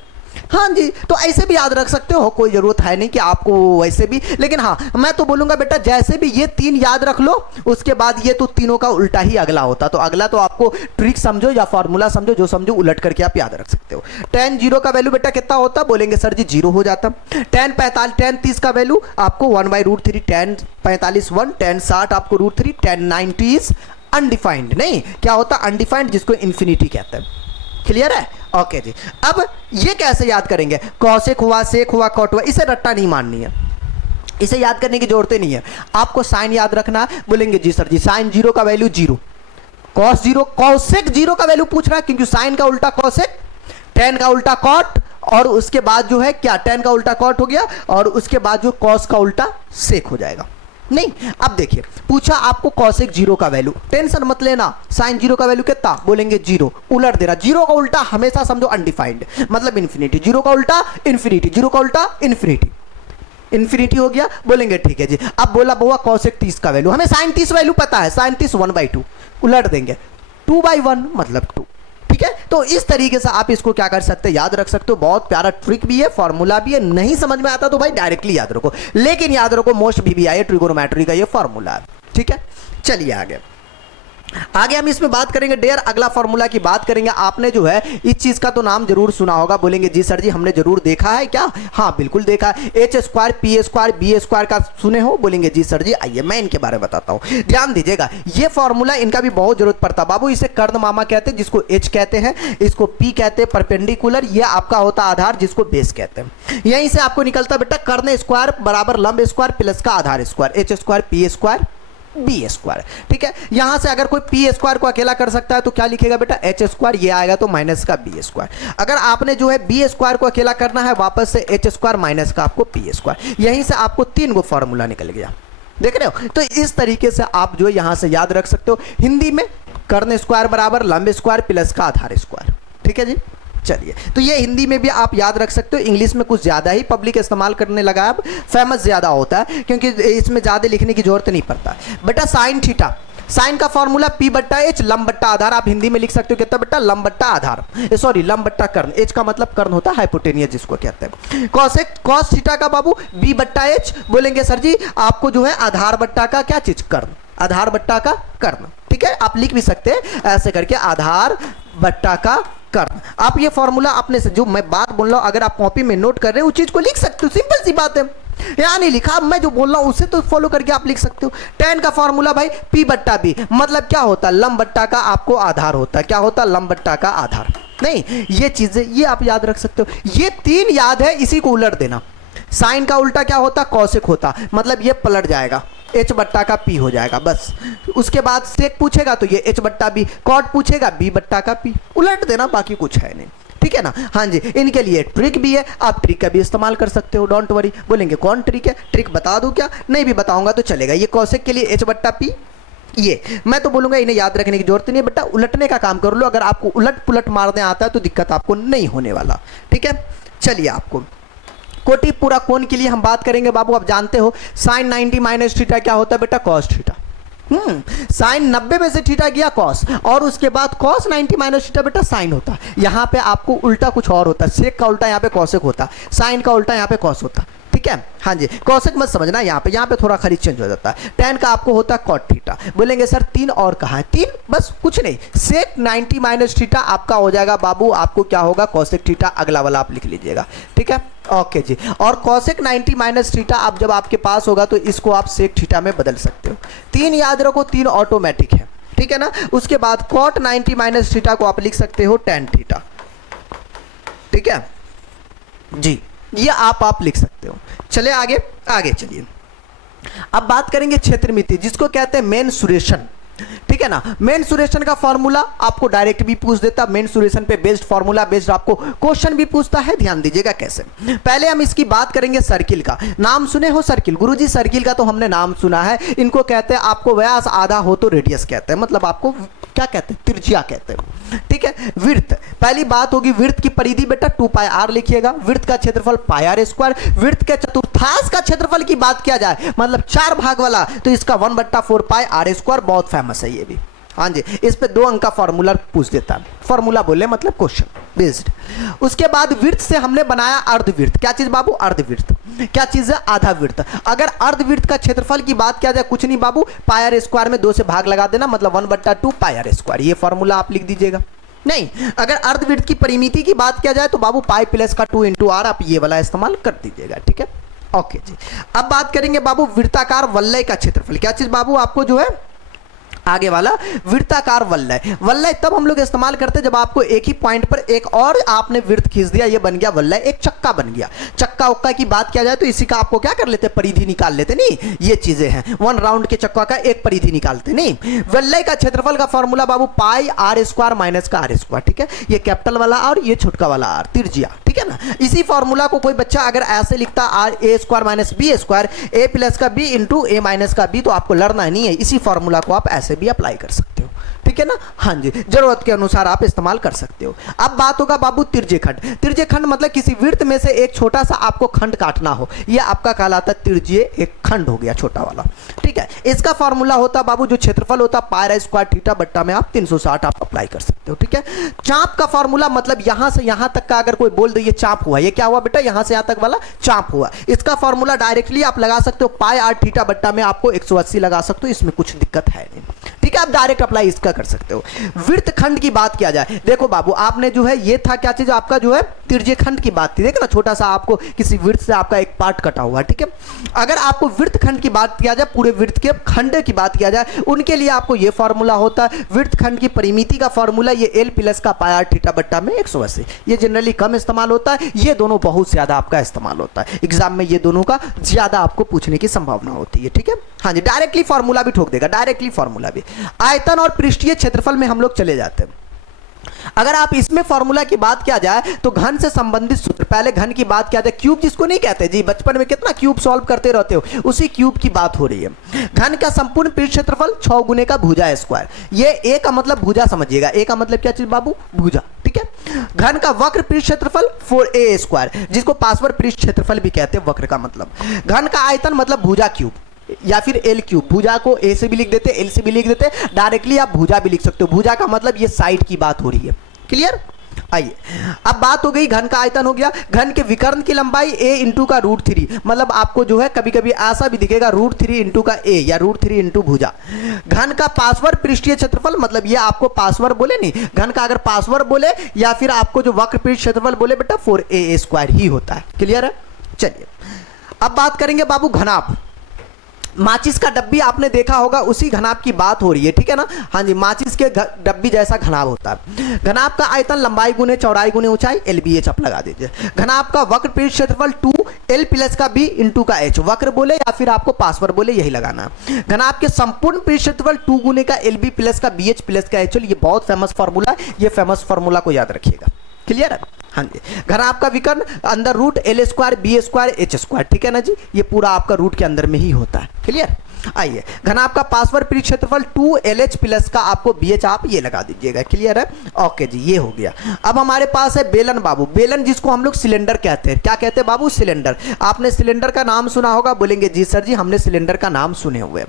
हाँ जी, तो ऐसे भी याद रख सकते हो, कोई जरूरत है नहीं कि आपको वैसे भी, लेकिन हाँ मैं तो बोलूंगा बेटा जैसे भी ये 3 याद रख लो, उसके बाद ये तो तीनों का उल्टा ही अगला होता, तो अगला तो आपको ट्रिक समझो या फॉर्मूला समझो, जो समझो उलट करके आप याद रख सकते हो। tan 0 का वैल्यू बेटा कितना होता? बोलेंगे सर जी 0 हो जाता। tan 30 का वैल्यू आपको 1/√3, tan 45 1, tan 60 आपको √3, tan 90 इज अनडिफाइंड। नहीं, क्या होता? अनडिफाइंड, जिसको इन्फिनिटी कहते हैं। क्लियर है? ओके जी। अब ये कैसे याद करेंगे? कॉसेक हुआ, सेक हुआ, कॉट हुआ, इसे रट्टा नहीं माननी है, इसे याद करने की जरूरत नहीं है। आपको साइन याद रखना है। बोलेंगे जी सर जी साइन 0 का वैल्यू 0, कॉस 0, कॉसेक 0 का वैल्यू पूछ रहा है, क्योंकि साइन का उल्टा कॉसेक, टेन का उल्टा कॉट, और उसके बाद जो है क्या टेन का उल्टा कॉट हो गया, और उसके बाद जो कॉस का उल्टा सेक हो जाएगा। नहीं, अब देखिए पूछा आपको कॉसेक 0 का वैल्यू, टेंशन मत लेना, साइन 0 का वैल्यू कितना? बोलेंगे 0, उलट देना। 0 का उल्टा हमेशा समझो अनडिफाइंड, मतलब इन्फिनिटी। 0 का उल्टा इन्फिनिटी, 0 का उल्टा इन्फिनिटी, इन्फिनिटी हो गया। बोलेंगे ठीक है जी। अब बोला बुआ कॉसेक 30 का वैल्यू, हमें साइन 30 वैल्यू पता है, साइन 30 1/2, उलट देंगे 2/1 मतलब 2। ठीक है, तो इस तरीके से आप इसको क्या कर सकते हैं? याद रख सकते हो। बहुत प्यारा ट्रिक भी है, फॉर्मूला भी है। नहीं समझ में आता तो भाई डायरेक्टली याद रखो, लेकिन याद रखो मोस्ट VBI ट्रिगोनोमेट्री का ये फॉर्मूला है। ठीक है, चलिए आगे। आगे हम इसमें बात करेंगे डेयर, अगला फॉर्मूला की बात करेंगे। आपने जो है इस चीज का तो नाम जरूर सुना होगा, बोलेंगे जी सर जी हमने जरूर देखा है क्या? हाँ बिल्कुल देखा है। H square P square B square का सुने हो? बोलेंगे जी सर जी आइए मैं इनके बारे में बताता हूँ, ध्यान दीजिएगा। ये फॉर्मूला इनका भी बहुत जरूरत पड़ता है बाबू। इसे कर्ण मामा कहते हैं जिसको एच कहते हैं, इसको पी कहते हैं परपेंडिकुलर, ये आपका होता आधार जिसको बेस कहते हैं। यहीं से आपको निकलता बेटा कर्ण स्क्वायर बराबर लंब स्क्वायर प्लस का आधार square, h square P square B square. ठीक है, यहां से अगर कोई पी स्क्वायर को अकेला कर सकता है तो क्या लिखेगा बेटा? एच स्क्वायर, ये आएगा तो माइनस का बी स्क्वायर। अगर आपने जो है बी स्क्वायर को अकेला करना है वापस से एच स्क्वायर माइनस का आपको पी स्क्वायर। यहीं से आपको 3 गो फॉर्मूला निकल गया, देख रहे हो? तो इस तरीके से आप जो है यहां से याद रख सकते हो। हिंदी में कर्ण स्क्वायर बराबर लंब स्क्वायर प्लस का आधार स्क्वायर। ठीक है जी, चलिए तो ये हिंदी में भी आप याद रख सकते हो। इंग्लिश में कुछ ज़्यादा ही पब्लिक इस्तेमाल करने लगा है, अब फेमस ज़्यादा होता है क्योंकि इसमें ज़्यादा लिखने की जरूरत नहीं पड़ता। बेटा साइन थीटा, साइन का फॉर्मूला पी बट्टा एच, लंब बट्टा आधार। आप हिंदी में लिख सकते हो कितना बेटा? लंब बट्टा आधार, सॉरी लंब बट्टा कर्ण। एच का मतलब कर्ण होता है, हाइपोटेनियस जिसको कहते हैं। कॉसेक कॉस थीटा का बाबू बी बट्टा एच, बोलेंगे सर जी आपको जो है आधार बट्टा का क्या चीज? कर्ण, आधार बट्टा का कर्ण। ठीक है, आप लिख भी सकते हैं ऐसे करके आधार बट्टा का कर्ण। आप ये फॉर्मूला अपने से जो मैं बात बोल रहा हूं अगर आप कॉपी में नोट कर रहे हो उस चीज को लिख सकते हो, सिंपल सी बात है। यहाँ नहीं लिखा, मैं जो बोल रहा हूं उसे तो फॉलो करके आप लिख सकते हो। tan का फॉर्मूला भाई पी बट्टा बी, मतलब क्या होता है? लंब बट्टा का आपको आधार होता है। क्या होता है? लंब बट्टा का आधार। नहीं, ये चीजें ये आप याद रख सकते हो। ये 3 याद है, इसी को उलट देना। साइन का उल्टा क्या होता? कौशिक होता, मतलब ये पलट जाएगा, एच बट्टा का पी हो जाएगा बस। उसके बाद सेक पूछेगा तो ये एच बट्टा बी, कॉट पूछेगा बी बट्टा का पी, उलट देना, बाकी कुछ है नहीं। ठीक है ना? हाँ जी, इनके लिए ट्रिक भी है, आप ट्रिक का भी इस्तेमाल कर सकते हो, डोंट वरी। बोलेंगे कौन ट्रिक है? ट्रिक बता दूं क्या? नहीं भी बताऊंगा तो चलेगा। ये कौशिक के लिए एच बट्टा पी, ये मैं तो बोलूंगा इन्हें याद रखने की जरूरत नहीं है बेटा, उलटने का काम कर लो। अगर आपको उलट पुलट मारने आता है तो दिक्कत आपको नहीं होने वाला। ठीक है, चलिए आपको कोटि पूरा कोण के लिए हम बात करेंगे बाबू। आप जानते हो साइन 90 माइनस थीटा क्या होता है बेटा? Cos theta. साइन 90 में से थीटा गया कॉस, और उसके बाद कॉस 90 माइनस थीटा बेटा साइन होता है। यहां पे आपको उल्टा कुछ और होता है, सेक का उल्टा यहाँ पे कॉसेक होता, साइन का उल्टा यहाँ पे कॉस होता। ठीक है, हाँ जी, कॉसेक मत समझना, यहाँ पे थोड़ा खरीद चेंज हो जाता है। tan का आपको होता है कॉट थीटा। बोलेंगे सर 3 और कहाँ है? 3 बस, कुछ नहीं। सेक 90 माइनस थीटा आपका हो जाएगा बाबू, आपको क्या होगा? कॉसेक थीटा, अगला वाला आप लिख लीजिएगा। ठीक है, ओके जी। और कॉसेक 90 माइनस थीटा आप जब आपके पास होगा तो इसको आप सेक थीटा में बदल सकते हो। 3 याद रखो, 3 ऑटोमेटिक है। ठीक है ना? उसके बाद कॉट 90 माइनस थीटा को आप लिख सकते हो tan थीटा। ठीक है जी, ये आप लिख सकते हो। चले आगे, आगे चलिए। अब बात करेंगे क्षेत्रमिति, जिसको कहते हैं मेंसुरेशन। ठीक है ना? मेंसुरेशन का फॉर्मूला आपको डायरेक्ट भी पूछ देता, मेंसुरेशन पे बेस्ड फॉर्मूला बेस्ड आपको क्वेश्चन भी पूछता है। ध्यान दीजिएगा कैसे। पहले हम इसकी बात करेंगे सर्किल का। नाम सुने हो सर्किल? गुरुजी सर्किल का तो हमने नाम सुना है। इनको कहते हैं आपको व्यास आधा हो तो रेडियस कहते हैं, मतलब आपको क्या कहते हैं? त्रिज्या कहते हैं। ठीक है, विड्थ पहली बात होगी। विड्थ की परिधि बेटा 2 पाई आर लिखिएगा। विड्थ का क्षेत्रफल पाई आर स्क्वायर। विड्थ के चतुर्थांश का क्षेत्रफल की बात किया जाए, मतलब 4 भाग वाला, तो इसका 1/4 पाई आर स्क्वायर, बहुत फेमस है ये भी। हाँ जी, इस पे 2 अंक का फॉर्मूला पूछ देता है। फॉर्मूला बोले मतलब क्वेश्चन बेस्ड। उसके बाद विड्थ से हमने बनाया अर्धवृत्त। क्या चीज बाबू? अर्धवृत्त। क्या चीज है? आधा वृत्त। अगर अर्धवृत्त का क्षेत्रफल की बात किया जाए, कुछ नहीं बाबू, पाई आर स्क्वायर में 2 से भाग लगा देना, मतलब 1/2 पाई आर स्क्वायर। ये फॉर्मूला आप लिख दीजिएगा। नहीं, अगर अर्धवृत्त की परिमिति की बात किया जाए तो बाबू पाई प्लस का 2 × r, आप ये वाला इस्तेमाल कर दीजिएगा। ठीक है, ओके जी। अब बात करेंगे बाबू वृत्ताकार वलय का क्षेत्रफल। क्या चीज बाबू? आपको जो है आगे वाला वृत्ताकार वलय। वलय तब हम लोग इस्तेमाल करते हैं जब आपको एक ही पॉइंट पर एक और आपने वृत्त खींच दिया, ये बन गया वलय, एक चक्का बन गया। चक्का उक्का की बात किया जाए तो इसी का आपको क्या कर लेते? परिधि निकाल लेते। नहीं, ये चीजें हैं, 1 राउंड के चक्का का एक परिधि निकालते। नहीं, वलय का क्षेत्रफल का फॉर्मूला बाबू पाई आर स्क्वायर माइनस का आर स्क्वायर। ठीक है, ये कैपिटल वाला और ये छोटका वाला आर, त्रिज्या। ठीक है ना? इसी फॉर्मूला को कोई बच्चा अगर ऐसे लिखता आर A square minus B square, A plus का बी इंटू ए माइनस का बी, तो आपको लड़ना नहीं है। इसी फॉर्मूला को आप ऐसे भी अप्लाई कर सकते हो। ठीक है ना? हाँ जी, जरूरत के अनुसार आप इस्तेमाल कर सकते हो। अब बात होगा बाबू त्रिज्यखंड। त्रिज्यखंड मतलब किसी वृत्त में से एक छोटा सा आपको खंड काटना हो, यह आपका कहलाता है त्रिज्यीय एक खंड हो गया, छोटा वाला। ठीक है, इसका फॉर्मूला होता बाबू, जो क्षेत्रफल होता पाई आर स्क्वायर थीटा बट्टा में आप 360 आप अप्लाई कर सकते हो। ठीक है, चाप का फॉर्मूला मतलब यहां से यहां तक का अगर कोई बोल दे ये चाप हुआ, ये क्या हुआ बेटा? यहां से यहां तक वाला चाप हुआ। इसका फॉर्मूला डायरेक्टली आप लगा सकते हो, पाई आर थीटा बट्टा में आपको 180 लगा सकते हो, इसमें कुछ दिक्कत है नहीं। ठीक है, है, आप डायरेक्ट अप्लाई इसका कर सकते हो। वृत्तखंड की बात किया जाए, देखो बाबू आपने जो है ये था क्या चीज, आपका जो है तिर्यखंड की बात थी, देखो ना छोटा सा आपको किसी वृत्त से आपका एक पार्ट कटा हुआ, ठीक है। अगर आपको वृत्तखंड की बात किया जाए, पूरे वृत्त के खंड की बात किया जाए, उनके लिए आपको ये फॉर्मूला होता है, वृत्तखंड की परिमिति का फॉर्मूला ये l प्लस का पाई r थीटा बट्टा में 180। ये जनरली कम इस्तेमाल होता है, ये दोनों बहुत ज्यादा आपका इस्तेमाल होता है एग्जाम में, ये दोनों का ज्यादा आपको पूछने की संभावना होती है, ठीक है। हाँ जी, डायरेक्टली फॉर्मूला भी ठोक देगा, डायरेक्टली फॉर्मूला भी। आयतन और पृष्ठीय क्षेत्रफल में हम लोग चले जाते हैं। अगर आप इसमें फॉर्मूला की बात किया जाए तो घन से संबंधित सूत्र, पहले घन की बात किया जाए, क्यूब जिसको नहीं कहते जी, बचपन में कितना क्यूब सॉल्व करते रहते हो, उसी क्यूब की बात हो रही है। घन का संपूर्ण पृष्ठ क्षेत्रफल 6 गुने का भुजा स्क्वायर, ये ए का मतलब भुजा समझिएगा, ए का मतलब क्या चीज बाबू, भुजा, ठीक है। घन का वक्र पृष्ठ क्षेत्रफल 4a स्क्वायर, जिसको पार्श्व पृष्ठ क्षेत्रफल भी कहते हैं, वक्र का मतलब। घन का आयतन मतलब भुजा क्यूब या फिर एल क्यूब, भुजा को ए से भी लिख देते, एल से भी लिख देते, डायरेक्टली आप भुजा भी लिख सकते हो। भुजा का मतलब ये साइड की बात हो रही है, क्लियर। आइए अब बात हो गई, घन का आयतन हो गया। घन के विकर्ण की लंबाई a इंटू का √3, मतलब आपको जो है कभी कभी ऐसा भी दिखेगा √3 इंटू का a या √3 इंटू भुजा। घन का पार्श्व पृष्ठीय क्षेत्रफल, मतलब ये आपको पार्श्व बोले नहीं, घन का अगर पार्श्व बोले या फिर आपको जो वक्र पृष्ठ क्षेत्रफल बोले बेटा 4a स्क्वायर ही होता है, क्लियर है। चलिए अब बात करेंगे बाबू घनाभ। माचिस का डब्बी आपने देखा होगा, उसी घनाभ की बात हो रही है, ठीक है ना। हाँ जी, माचिस के डब्बी जैसा घनाभ होता है। घनाभ का आयतन लंबाई गुने चौड़ाई गुने ऊंचाई, LBH आप लगा दीजिए। घनाभ का वक्र पृष्ठ क्षेत्रफल 2 L प्लस का B इंटू का H, वक्र बोले या फिर आपको पार्श्व बोले, यही लगाना है। घनाभ के संपूर्ण पृष्ठ क्षेत्रफल 2 गुने का LB प्लस का BH प्लस का HL, ये बहुत फेमस फॉर्मूला है, ये फेमस फॉर्मूला को याद रखिएगा, क्लियर है। हाँ जी, घनाभ का विकर्ण अंदर root L square B square H square, ठीक है ना जी, ये पूरा आपका रूट के अंदर में ही होता है, क्लियर। आइए घनाभ का पार्श्व पृष्ठ क्षेत्रफल 2LH प्लस का आपको BH आप ये लगा दीजिएगा, क्लियर है। ओके जी, ये हो गया। अब हमारे पास है बेलन बाबू, बेलन जिसको हम लोग सिलेंडर कहते हैं, क्या कहते हैं बाबू, सिलेंडर। आपने सिलेंडर का नाम सुना होगा, बोलेंगे जी सर जी हमने सिलेंडर का नाम सुने हुए।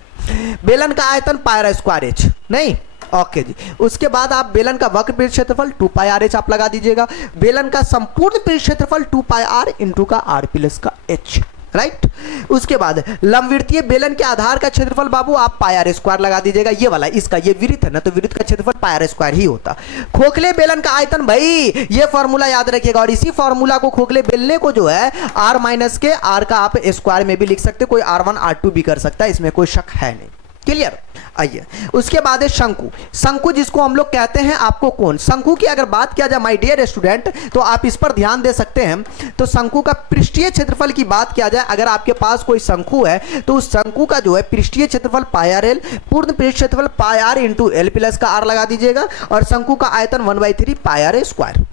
बेलन का आयतन पाई स्क्वायर H, नहीं, ओके जी। उसके बाद आप बेलन का वक्र पृष्ठ क्षेत्रफल 2 पाई R H आप लगा दीजिएगा। बेलन का संपूर्ण पृष्ठ क्षेत्रफल 2 पाई R इंटू का R प्लस का H, राइट। उसके बाद लंबवृत्तीय बेलन के आधार का क्षेत्रफल बाबू आप पाई R स्क्वायर लगा दीजिएगा, ये वाला, इसका ये वृत्त है ना, तो वृत्त का क्षेत्रफल पाई R स्क्वायर ही होता। खोखले बेलन का आयतन, भाई ये फॉर्मूला याद रखिएगा, और इसी फॉर्मूला को खोखले बेलने को जो है R माइनस के R का आप स्क्वायर में भी लिख सकते, कोई R1 R2 भी कर सकता है, इसमें कोई शक है नहीं, क्लियर। आइए उसके बाद है शंकु। शंकु जिसको हम लोग कहते हैं आपको कोण। शंकु की अगर बात किया जाए माय डियर स्टूडेंट, तो आप इस पर ध्यान दे सकते हैं। तो शंकु का पृष्ठीय क्षेत्रफल की बात किया जाए, अगर आपके पास कोई शंकु है तो उस शंकु का जो है पृष्ठीय क्षेत्रफल पाई आर एल, पूर्ण पृष्ठ क्षेत्रफल पाई आर इंटू एल प्लस का आर लगा दीजिएगा, और शंकु का आयतन 1/3 पाई आर स्क्वायर,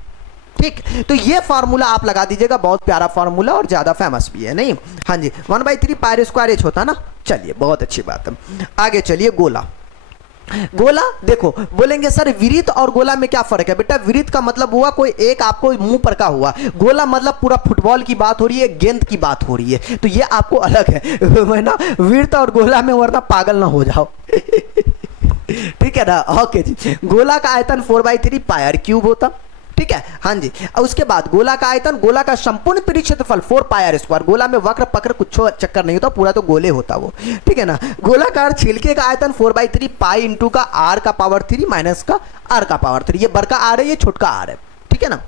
ठीक। तो ये फार्मूला आप लगा दीजिएगा, बहुत प्यारा फार्मूला और ज्यादा फेमस भी है, नहीं। हाँ जी, 1/3 पाई स्क्वायर एच होता ना। चलिए बहुत अच्छी बात है, आगे चलिए। गोला, गोला देखो, बोलेंगे सर वृत्त और गोला में क्या फर्क है बेटा। वृत्त का मतलब हुआ कोई एक आपको मुंह पर का हुआ, गोला मतलब पूरा फुटबॉल की बात हो रही है, गेंद की बात हो रही है, तो ये आपको अलग है ना, वृत्त और गोला में, वरना पागल ना हो जाओ ठीक है ना। ओके जी, गोला का आयतन 4/3 पाई आर क्यूब होता, ठीक है। हाँ जी, उसके बाद गोला का आयतन, गोला का संपूर्ण पृष्ठ क्षेत्रफल 4 पाई आर स्क्वायर, गोला में वक्र पक्र कुछ चक्कर नहीं होता, पूरा तो गोले होता वो, ठीक है ना। गोलाकार छिलके का आयतन 4/3 पाई इंटू का आर का पावर 3 माइनस का आर का पावर 3, ये बड़का आर है, ये छोटका आर है, ठीक है ना।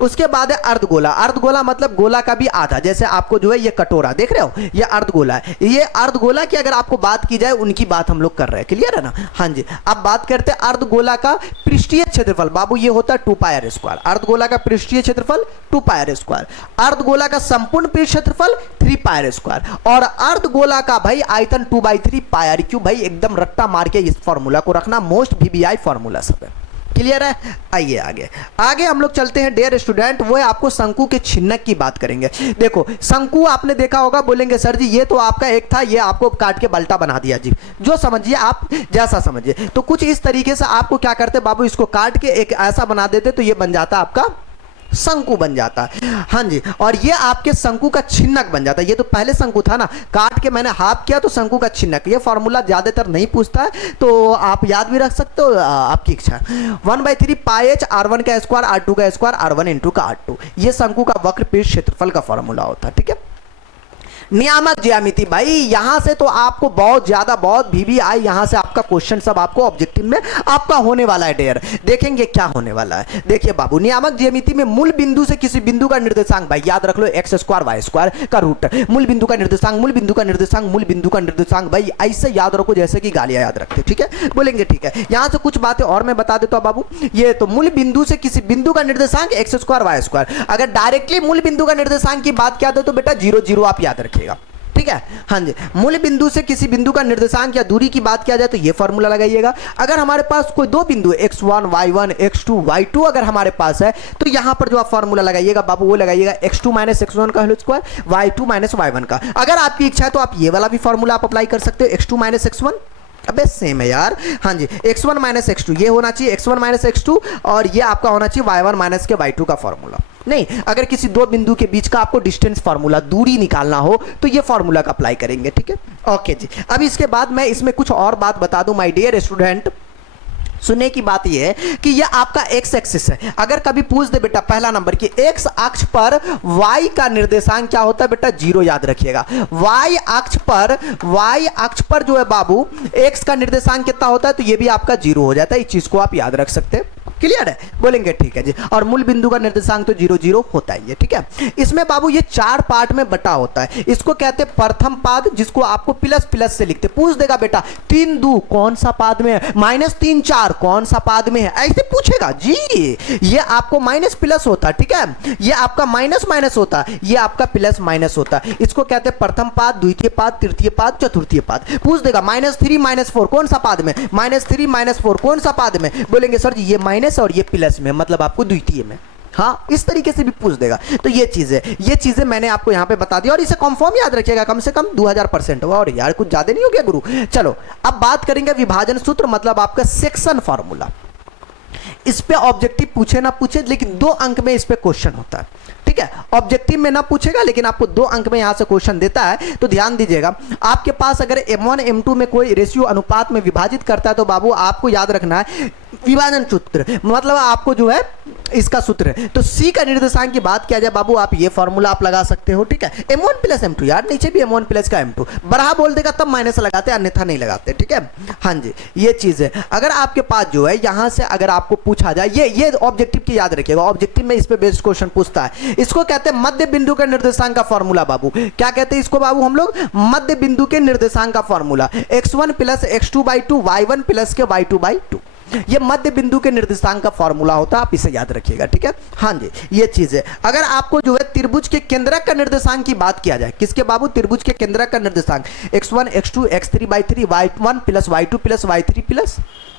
उसके बाद है अर्धगोला। अर्धगोला मतलब गोला का भी आधा, जैसे आपको जो है ये कटोरा देख रहे हो, ये अर्धगोला है। ये अर्धगोला की अगर आपको बात की जाए, उनकी बात हम लोग कर रहे हैं, क्लियर है ना। हाँ जी, अब बात करते हैं अर्धगोला का पृष्ठीय क्षेत्रफल, बाबू ये होता है 2 पाई आर स्क्वायर। अर्धगोला का पृष्ठीय क्षेत्रफल 2 पाई आर स्क्वायर, अर्धगोला का संपूर्ण पृष्ठ क्षेत्रफल 3 पाई आर स्क्वायर, और अर्धगोला का भाई आयतन 2/3 पाई आर क्यूब। भाई एकदम रट्टा मार के इस फॉर्मूला को रखना, मोस्ट VBI फॉर्मूला सब है, क्लियर है। आइए आगे, आगे हम लोग चलते हैं डियर स्टूडेंट, वो है आपको शंकु के छिन्नक की बात करेंगे। देखो शंकु आपने देखा होगा, बोलेंगे सर जी ये तो आपका एक था, ये आपको काट के बल्टा बना दिया जी, जो समझिए आप जैसा समझिए। तो कुछ इस तरीके से आपको क्या करते बाबू, इसको काट के एक ऐसा बना देते, तो ये बन जाता आपका शंकु बन जाता है। हाँ जी, और ये आपके शंकु का छिन्नक बन जाता है। ये तो पहले शंकु था ना, काट के मैंने हाफ किया तो शंकु का छिन्नक। ये फॉर्मूला ज्यादातर नहीं पूछता है, तो आप याद भी रख सकते हो, आपकी इच्छा। 1/3 पाई एच R1 का स्क्वायर R2 का स्क्वायर R1 इंटू का R2, ये शंकु का वक्र पृष्ठ क्षेत्रफल का फॉर्मूला होता है, ठीक है। नियामक ज्यामिति भाई, यहां से तो आपको बहुत ज्यादा बहुत VVI यहां से आपका क्वेश्चन सब आपको ऑब्जेक्टिव में आपका होने वाला है डेयर। देखेंगे क्या होने वाला है। देखिए बाबू, नियामक ज्यामिति में मूल बिंदु से किसी बिंदु का निर्देशांक, भाई याद रख लो एक्स स्क्वायर वाई स्क्वायर का रूट, मूल बिंदु का निर्देशांक, मूल बिंदु का निर्देशांक, मूल बिंदु का निर्देशांक, भाई ऐसे याद रखो जैसे कि गालियां याद रखते, ठीक है। बोलेंगे ठीक है। यहां से कुछ बातें और मैं बता देता हूं बाबू। ये तो मूल बिंदु से किसी बिंदु का निर्देशांक एक्स स्क्वायर वाई स्क्वायर, अगर डायरेक्टली मूल बिंदु का निर्देशांक की बात किया तो बेटा 0 0 आप याद रखिएगा, ठीक है। हाँ जी, मूल बिंदु से किसी बिंदु का निर्देशांक या दूरी की बात किया जाए तो ये फॉर्मूला लगाइएगा। अगर हमारे पास कोई दो बिंदु x1 y1 x2 y2 अगर हमारे पास है तो यहां पर जो आप फॉर्मूला लगाइएगा बाबू वो लगाइएगा x2 माइनस x1 का whole square, y2 minus y1 का। अगर आपकी इच्छा है तो आप ये वाला भी फॉर्मूला आप अप्लाई कर सकते हो, x2 माइनस x1, अबे सेम है यार। हाँ जी, x1 माइनस x2 ये होना चाहिए, x1 माइनस x2, और ये आपका होना चाहिए y1 माइनस के y2 का फॉर्मूला। नहीं, अगर किसी दो बिंदु के बीच का आपको डिस्टेंस फार्मूला, दूरी निकालना हो तो ये फार्मूला का अप्लाई करेंगे, ठीक है। ओके जी, अब इसके बाद मैं इसमें कुछ और बात बता दूं माय डियर स्टूडेंट। सुनने की बात यह है कि यह आपका एक्स एक्सिस है। अगर कभी पूछ दे बेटा पहला नंबर की एक्स अक्ष पर y का निर्देशांक क्या होता है बेटा 0 याद रखिएगा। y अक्ष पर जो है बाबू x का निर्देशांक कितना होता है तो यह भी आपका 0 हो जाता है। इस चीज को आप याद रख सकते हैं, क्लियर है। बोलेंगे ठीक है जी। और मूल बिंदु का निर्देशांक तो 0 0 होता है ये, ठीक है। इसमें बाबू ये 4 पार्ट में बटा होता है। इसको कहते हैं प्रथम पाद, जिसको आपको प्लस प्लस से लिखते। पूछ देगा बेटा 3 2 कौन सा पाद में है, -3 4 कौन सा पाद में है, ऐसे पूछेगा जी। ये आपको माइनस प्लस होता है, ठीक है। ये आपका माइनस माइनस होता है, ये आपका प्लस माइनस होता है। इसको कहते हैं प्रथम पाद, द्वितीय पाद, तृतीय पाद, चतुर्थीय पाद। पूछ देगा -3 -4 कौन सा पाद में, -3 -4 कौन सा पाद में। बोलेंगे सर जी ये माइनस और ये प्लस में, मतलब आपको द्वितीय में। हाँ, इस तरीके से भी पूछ देगा। तो ये चीजें मैंने आपको यहां पे बता दी, और इसे कंफर्म याद रखिएगा, कम से कम 2000% होगा। और यार कुछ ज्यादा नहीं हो गया गुरु। चलो अब बात करेंगे विभाजन सूत्र, मतलब आपका सेक्शन फार्मूला। इस पे ऑब्जेक्टिव पूछे ना पूछे, लेकिन 2 अंक में इस पे क्वेश्चन होता है, ठीक है। ऑब्जेक्टिव में ना पूछेगा लेकिन आपको 2 अंक में यहां से क्वेश्चन देता है। तो ध्यान दीजिएगा, आपके पास अगर m1 m2 में कोई रेशियो अनुपात में विभाजित करता है तो बाबू आपको याद रखना है विभाजन सूत्र, मतलब आपको जो है इसका सूत्र है। तो C का निर्देशांक की बात किया जाए बाबू, आप ये फॉर्मूला आप लगा सकते हो, ठीक है। m1 प्लस m2, यार नीचे भी m1 प्लस का m2 बड़ा बोल देगा तब माइनस लगाते, अन्यथा नहीं लगाते, ठीक है। हाँ जी, ये चीज है। अगर आपके पास जो है यहां से अगर आपको पूछा जाए, ये ऑब्जेक्टिव की याद रखिएगा, ऑब्जेक्टिव में इस पे बेस्ड क्वेश्चन पूछता है। इसको कहते हैं मध्य बिंदु के निर्देशांक का फॉर्मूला बाबू। क्या कहते हैं इसको बाबू हम लोग, मध्य बिंदु के निर्देशांक का formula. x1 plus x2/2 y1 plus के y2/2, ये मध्य बिंदु के निर्देशांक का फॉर्मूला होता है, आप इसे याद रखिएगा, ठीक है। हाँ जी, ये चीज है। अगर आपको जो है त्रिभुज के केंद्रक का निर्देशांक की बात किया जाए, किसके बाबू, त्रिभुज के केंद्रक का निर्देशांक x1 x2 x3/3 y1 plus y2 plus y3 plus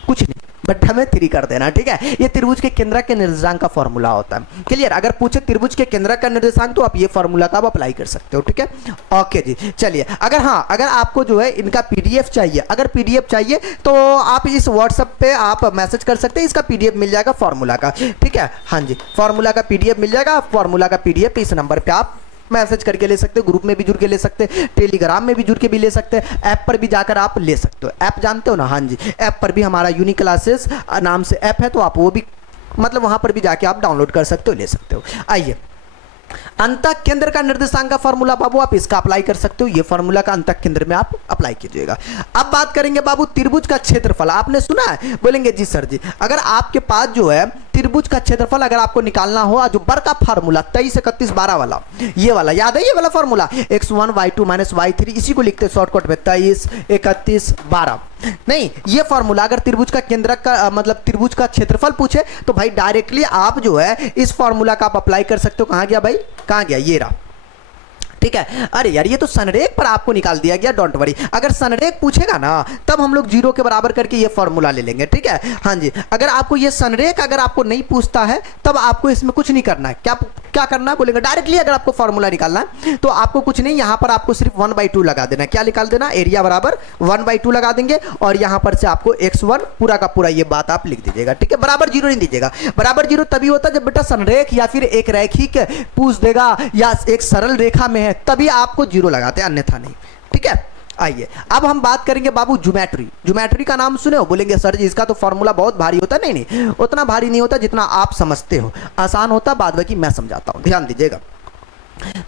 कुछ नहीं, बट हमें 3 कर देना, ठीक है। ये त्रिभुज के केंद्रक के निर्देशांक का फॉर्मूला होता है, क्लियर। अगर पूछे त्रिभुज के केंद्रक का निर्देशांक तो आप ये फॉर्मूला का आप अप्लाई कर सकते हो, ठीक है। ओके जी, चलिए। अगर आपको जो है इनका पीडीएफ चाहिए, अगर पीडीएफ चाहिए तो आप इस व्हाट्सएप पे आप मैसेज कर सकते हैं, इसका पीडीएफ मिल जाएगा फॉर्मूला का, ठीक है। हाँ जी, फॉर्मूला का पीडीएफ मिल जाएगा। फॉर्मूला का पीडीएफ इस नंबर पे आप मैसेज करके ले सकते हो, ग्रुप में भी जुड़ के ले सकते हैं, टेलीग्राम में भी जुड़ के भी ले सकते हैं, ऐप पर भी जाकर आप ले सकते हो। ऐप जानते हो ना, हाँ जी, ऐप पर भी हमारा यूनिक क्लासेस नाम से ऐप है, तो आप वो भी मतलब वहां पर भी जाके आप डाउनलोड कर सकते हो, ले सकते हो। आइए, अंतः केंद्र का निर्देशांक का फॉर्मूला बाबू आप इसका अप्लाई कर सकते हो, ये फॉर्मूला का अंतः केंद्र में आप अप्लाई कीजिएगा। अब बात करेंगे बाबू त्रिभुज का क्षेत्रफल, आपने सुना है। बोलेंगे जी सर जी, अगर आपके पास जो है त्रिभुज का क्षेत्रफल अगर आपको निकालना हो, जो बर का फार्मूला 23 31 12 वाला, ये वाला याद है, ये वाला formula x1 y2 minus y3, इसी को लिखते हैं शॉर्टकट में 23 31 12। नहीं, ये फॉर्मूला अगर त्रिभुज का केंद्रक का मतलब त्रिभुज का क्षेत्रफल पूछे तो भाई डायरेक्टली आप जो है इस फॉर्मूला का आप अप्लाई कर सकते हो। कहां गया भाई, कहां गया, ये रहा, ठीक है। अरे यार ये तो संरेख पर आपको निकाल दिया गया, डोंट वरी। अगर संरेख पूछेगा ना तब हम लोग 0 के बराबर करके ये फॉर्मूला ले लेंगे, ठीक है। हाँ जी, अगर आपको ये संरेख अगर आपको नहीं पूछता है तब आपको इसमें कुछ नहीं करना है। क्या करना है बोलेंगे, डायरेक्टली अगर आपको फॉर्मूला निकालना है तो आपको कुछ नहीं, यहां पर आपको सिर्फ 1/2 लगा देना। क्या निकाल देना, एरिया बराबर 1/2 लगा देंगे, और यहां पर से आपको x1 पूरा का पूरा ये बात आप लिख दीजिएगा, ठीक है। बराबर 0 नहीं दीजिएगा, बराबर 0 तभी होता है जब बेटा संरेख या फिर एक रैखिक पूछ देगा या एक सरल रेखा में है, तभी आपको 0 लगाते हैं, अन्यथा नहीं, ठीक है। आइए, अब हम बात करेंगे बाबू ज्योमेट्री का नाम सुने हो। बोलेंगे सर जी इसका तो फॉर्मूला बहुत भारी होता है। नहीं, उतना भारी नहीं होता जितना आप समझते हो, आसान होता, बाद बाकी मैं समझाता हूं, ध्यान दीजिएगा।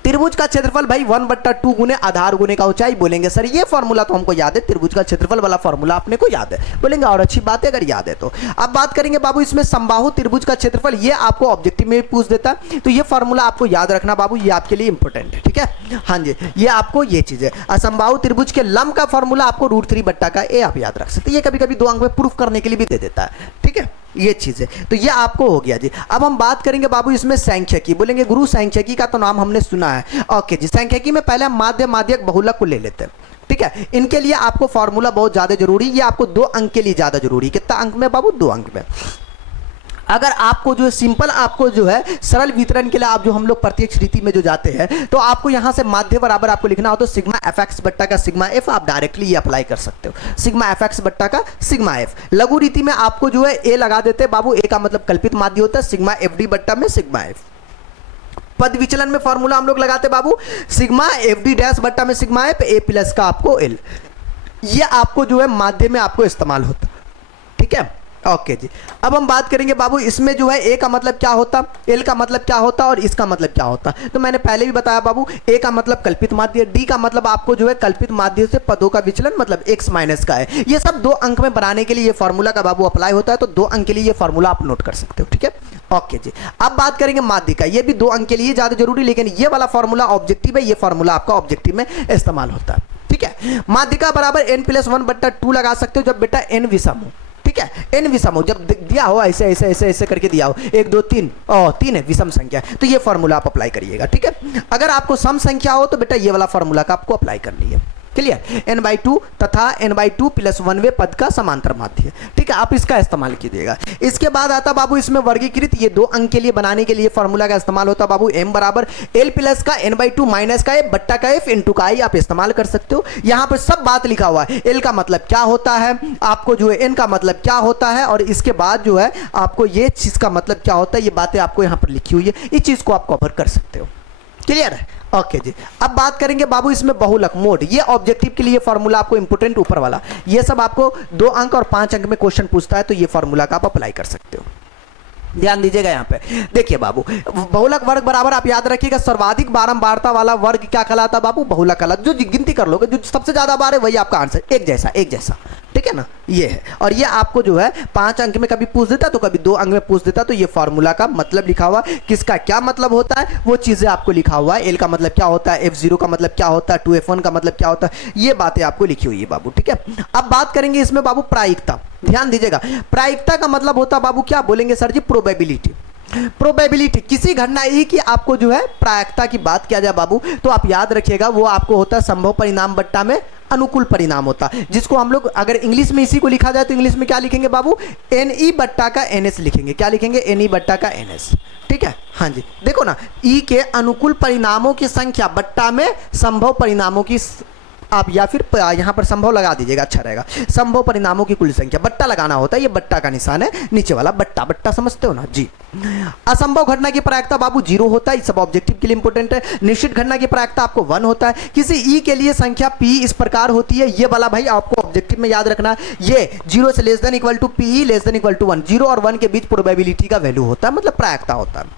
त्रिभुज का क्षेत्रफल भाई 1/2 गुने आधार गुने का ऊंचाई। बोलेंगे सर ये फॉर्मूला तो हमको याद है, त्रिभुज का क्षेत्रफल वाला फॉर्मूला अपने को याद है। बोलेंगे और अच्छी बात है अगर याद है तो। अब बात करेंगे बाबू इसमें समबाहु त्रिभुज का क्षेत्रफल, ये आपको ऑब्जेक्टिव में भी पूछ देता है, तो ये फॉर्मूला आपको याद रखना बाबू, ये आपके लिए इंपॉर्टेंट है। ठीक है, हाँ जी, ये आपको ये चीज है। असमबाहु त्रिभुज के लंब का फॉर्मूला आपको √3/a आप याद रख सकते हैं, ये कभी कभी 2 अंक में प्रूफ करने के लिए भी दे देता है। ठीक है, ये चीज है, तो ये आपको हो गया जी। अब हम बात करेंगे बाबू इसमें सांख्यिकी। बोलेंगे गुरु सांख्यिकी का तो नाम हमने सुना है। ओके जी, सांख्यिकी में पहले हम माध्य माध्यक बहुलक को ले लेते हैं। ठीक है, इनके लिए आपको फॉर्मूला बहुत ज्यादा जरूरी, ये आपको 2 अंक के लिए ज्यादा जरूरी। कितना अंक में बाबू? 2 अंक में। अगर आपको जो सिंपल आपको जो है सरल वितरण के लिए आप जो हम लोग प्रत्यक्ष रीति में जो जाते हैं, तो आपको यहां से माध्य बराबर आपको लिखना हो तो सिग्मा fx बट्टा का सिग्मा f आप डायरेक्टली ये अप्लाई कर सकते हो। सिग्मा fx बट्टा का सिग्मा f। लघु रीति में आपको जो है a लगा देते हैं बाबू, a का मतलब कल्पित माध्य होता है, सिग्मा fd बट्टा में सिग्मा f। पद विचलन में फॉर्मूला हम लोग लगाते बाबू, सिग्मा fd डैश बट्टा में सिग्मा f, a प्लस का आपको l। ये आपको जो है माध्य में आपको इस्तेमाल होता है। ठीक है, ओके जी। अब हम बात करेंगे बाबू इसमें जो है ए का मतलब क्या होता, एल का मतलब क्या होता और इसका मतलब क्या होता। तो मैंने पहले भी बताया बाबू, ए का मतलब कल्पित माध्य, डी का मतलब आपको जो है कल्पित माध्य से पदों का विचलन मतलब x माइनस का है। ये सब 2 अंक में बनाने के लिए ये फॉर्मूला का बाबू अप्लाई होता है, तो 2 अंक के लिए ये फॉर्मूला आप नोट कर सकते हो। ठीक है, ओके जी। अब बात करेंगे माध्य का, ये भी 2 अंक के लिए ज्यादा जरूरी, लेकिन ये वाला फॉर्मूला ऑब्जेक्टिव है, ये फॉर्मूला आपका ऑब्जेक्टिव में इस्तेमाल होता है। ठीक है, माध्य का बराबर n+1/2 लगा सकते हो जब बेटा n विषम हो। ठीक है, n विषम हो, जब दिया हो ऐसे ऐसे ऐसे ऐसे करके दिया हो 1 2 3 और 3 है विषम संख्या, तो ये फॉर्मूला आप अप्लाई करिएगा। ठीक है, अगर आपको सम संख्या हो तो बेटा ये वाला फॉर्मूला का आपको अप्लाई करनी है। क्लियर, n/2 तथा n/2 + 1वें पद का समांतर माध्य। ठीक है, आप इसका इस्तेमाल कीजिएगा। इसके बाद आता बाबू इसमें वर्गीकृत, ये 2 अंक के लिए बनाने के लिए फॉर्मूला का इस्तेमाल होता बाबू, m बराबर l प्लस का n/2 माइनस का f बट्टा का f इंटू का i आप इस्तेमाल कर सकते हो। यहां पर सब बात लिखा हुआ है, l का मतलब क्या होता है, आपको जो है n का मतलब क्या होता है, और इसके बाद जो है आपको ये चीज का मतलब क्या होता है, ये बातें आपको यहां पर लिखी हुई है, इस चीज को आप कवर कर सकते हो। क्लियर है, ओके जी। अब बात करेंगे बाबू इसमें बहुलक मोड, ये ऑब्जेक्टिव के लिए फॉर्मूला आपको इंपोर्टेंट ऊपर वाला, ये सब आपको 2 अंक और 5 अंक में क्वेश्चन पूछता है, तो ये फॉर्मूला का आप अप्लाई कर सकते हो। ध्यान दीजिएगा यहाँ पे, देखिए बाबू बहुलक वर्ग बराबर आप याद रखिएगा, सर्वाधिक बारंबारता वाला वर्ग क्या कहलाता बाबू? बहुलक कहलाता। जो गिनती कर लोगे, जो सबसे ज्यादा बार है वही आपका आंसर, एक जैसा एक जैसा। ठीक है ना, ये है। और ये आपको जो है 5 अंक में कभी पूछ देता तो कभी 2 अंक में पूछ देता, तो ये फॉर्मूला का मतलब लिखा हुआ, किसका क्या मतलब होता है वो चीजें आपको लिखा हुआ है। एल का मतलब क्या होता है, F0 का मतलब क्या होता है, 2F1 का मतलब क्या होता है, ये बातें आपको लिखी हुई है बाबू। ठीक है, अब बात करेंगे इसमें बाबू प्रायिकता। ध्यान दीजिएगा, प्रायिकता का मतलब होता बाबू क्या? बोलेंगे सर जी प्रोबेबिलिटी। प्रोबेबिलिटी, किसी घटना ई की आपको जो है प्रायिकता की बात किया जाए बाबू, तो आप याद रखिएगा वो आपको होता है संभव परिणाम बट्टा में अनुकूल परिणाम होता, जिसको हम लोग अगर इंग्लिश में इसी को लिखा जाए तो इंग्लिश में क्या लिखेंगे बाबू? NE बट्टा का NS लिखेंगे। क्या लिखेंगे? NE बट्टा का NS। ठीक है, हाँ जी, देखो ना, ई के अनुकूल परिणामों की संख्या बट्टा में संभव परिणामों की, आप या फिर यहां पर संभव लगा दीजिएगा, अच्छा रहेगा। संभव परिणामों की कुल संख्या, बट्टा लगाना होता है, ये बट्टा का निशान है नीचे वाला, बट्टा बट्टा समझते हो ना जी। असंभव घटना की प्रायिकता बाबू 0 होता है, सब ऑब्जेक्टिव के लिए इंपॉर्टेंट है। निश्चित घटना की प्रायिकता आपको 1 होता है। किसी ई के लिए संख्या p इस प्रकार होती है, ये वाला भाई आपको ऑब्जेक्टिव में याद रखना, ये 0 से less than equal to p less than equal to 1, 0 और 1 के बीच प्रोबेबिलिटी का वैल्यू होता है, मतलब प्रायिकता होता है।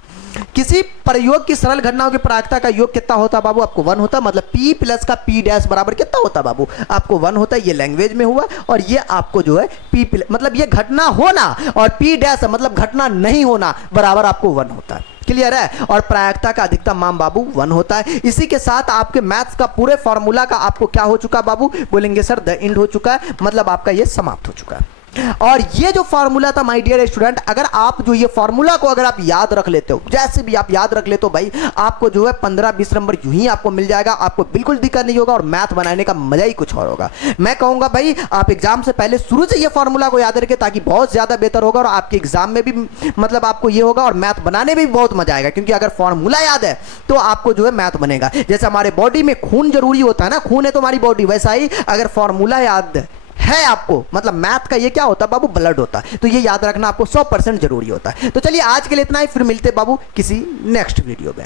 किसी प्रयोग की सरल घटनाओं की प्रायिकता का योग कितना होता है बाबू? आपको 1 होता है, मतलब p प्लस का p डैश बराबर कितना होता है बाबू? आपको 1 होता है। ये लैंग्वेज में हुआ, और ये आपको जो है p मतलब ये घटना होना और p डैश मतलब घटना नहीं होना बराबर आपको 1 होता है। क्लियर है, और प्रायिकता का अधिकतम मान बाबू 1 होता है। इसी के साथ आपके मैथ्स का पूरे फॉर्मूला का आपको क्या हो चुका बाबू? बोलेंगे सर द एंड हो चुका है, मतलब आपका ये समाप्त हो चुका है। और ये जो फॉर्मूला था माय डियर स्टूडेंट, अगर आप जो ये फॉर्मूला को अगर आप याद रख लेते हो, जैसे भी आप याद रख लेते हो भाई, आपको जो है 15-20 नंबर यूं ही आपको मिल जाएगा, आपको बिल्कुल दिक्कत नहीं होगा, और मैथ बनाने का मजा ही कुछ और होगा। मैं कहूंगा भाई आप एग्जाम से पहले शुरू से ये फॉर्मूला को याद रखें, ताकि बहुत ज्यादा बेहतर होगा, और आपके एग्जाम में भी मतलब आपको ये होगा, और मैथ बनाने में भी बहुत मजा आएगा, क्योंकि अगर फॉर्मूला याद है तो आपको जो है मैथ बनेगा। जैसे हमारे बॉडी में खून जरूरी होता है ना, खून है तो हमारी बॉडी, वैसा ही अगर फॉर्मूला याद है आपको, मतलब मैथ का ये क्या होता है बाबू? ब्लड होता है। तो ये याद रखना आपको 100% जरूरी होता है। तो चलिए आज के लिए इतना ही, फिर मिलते बाबू किसी नेक्स्ट वीडियो में।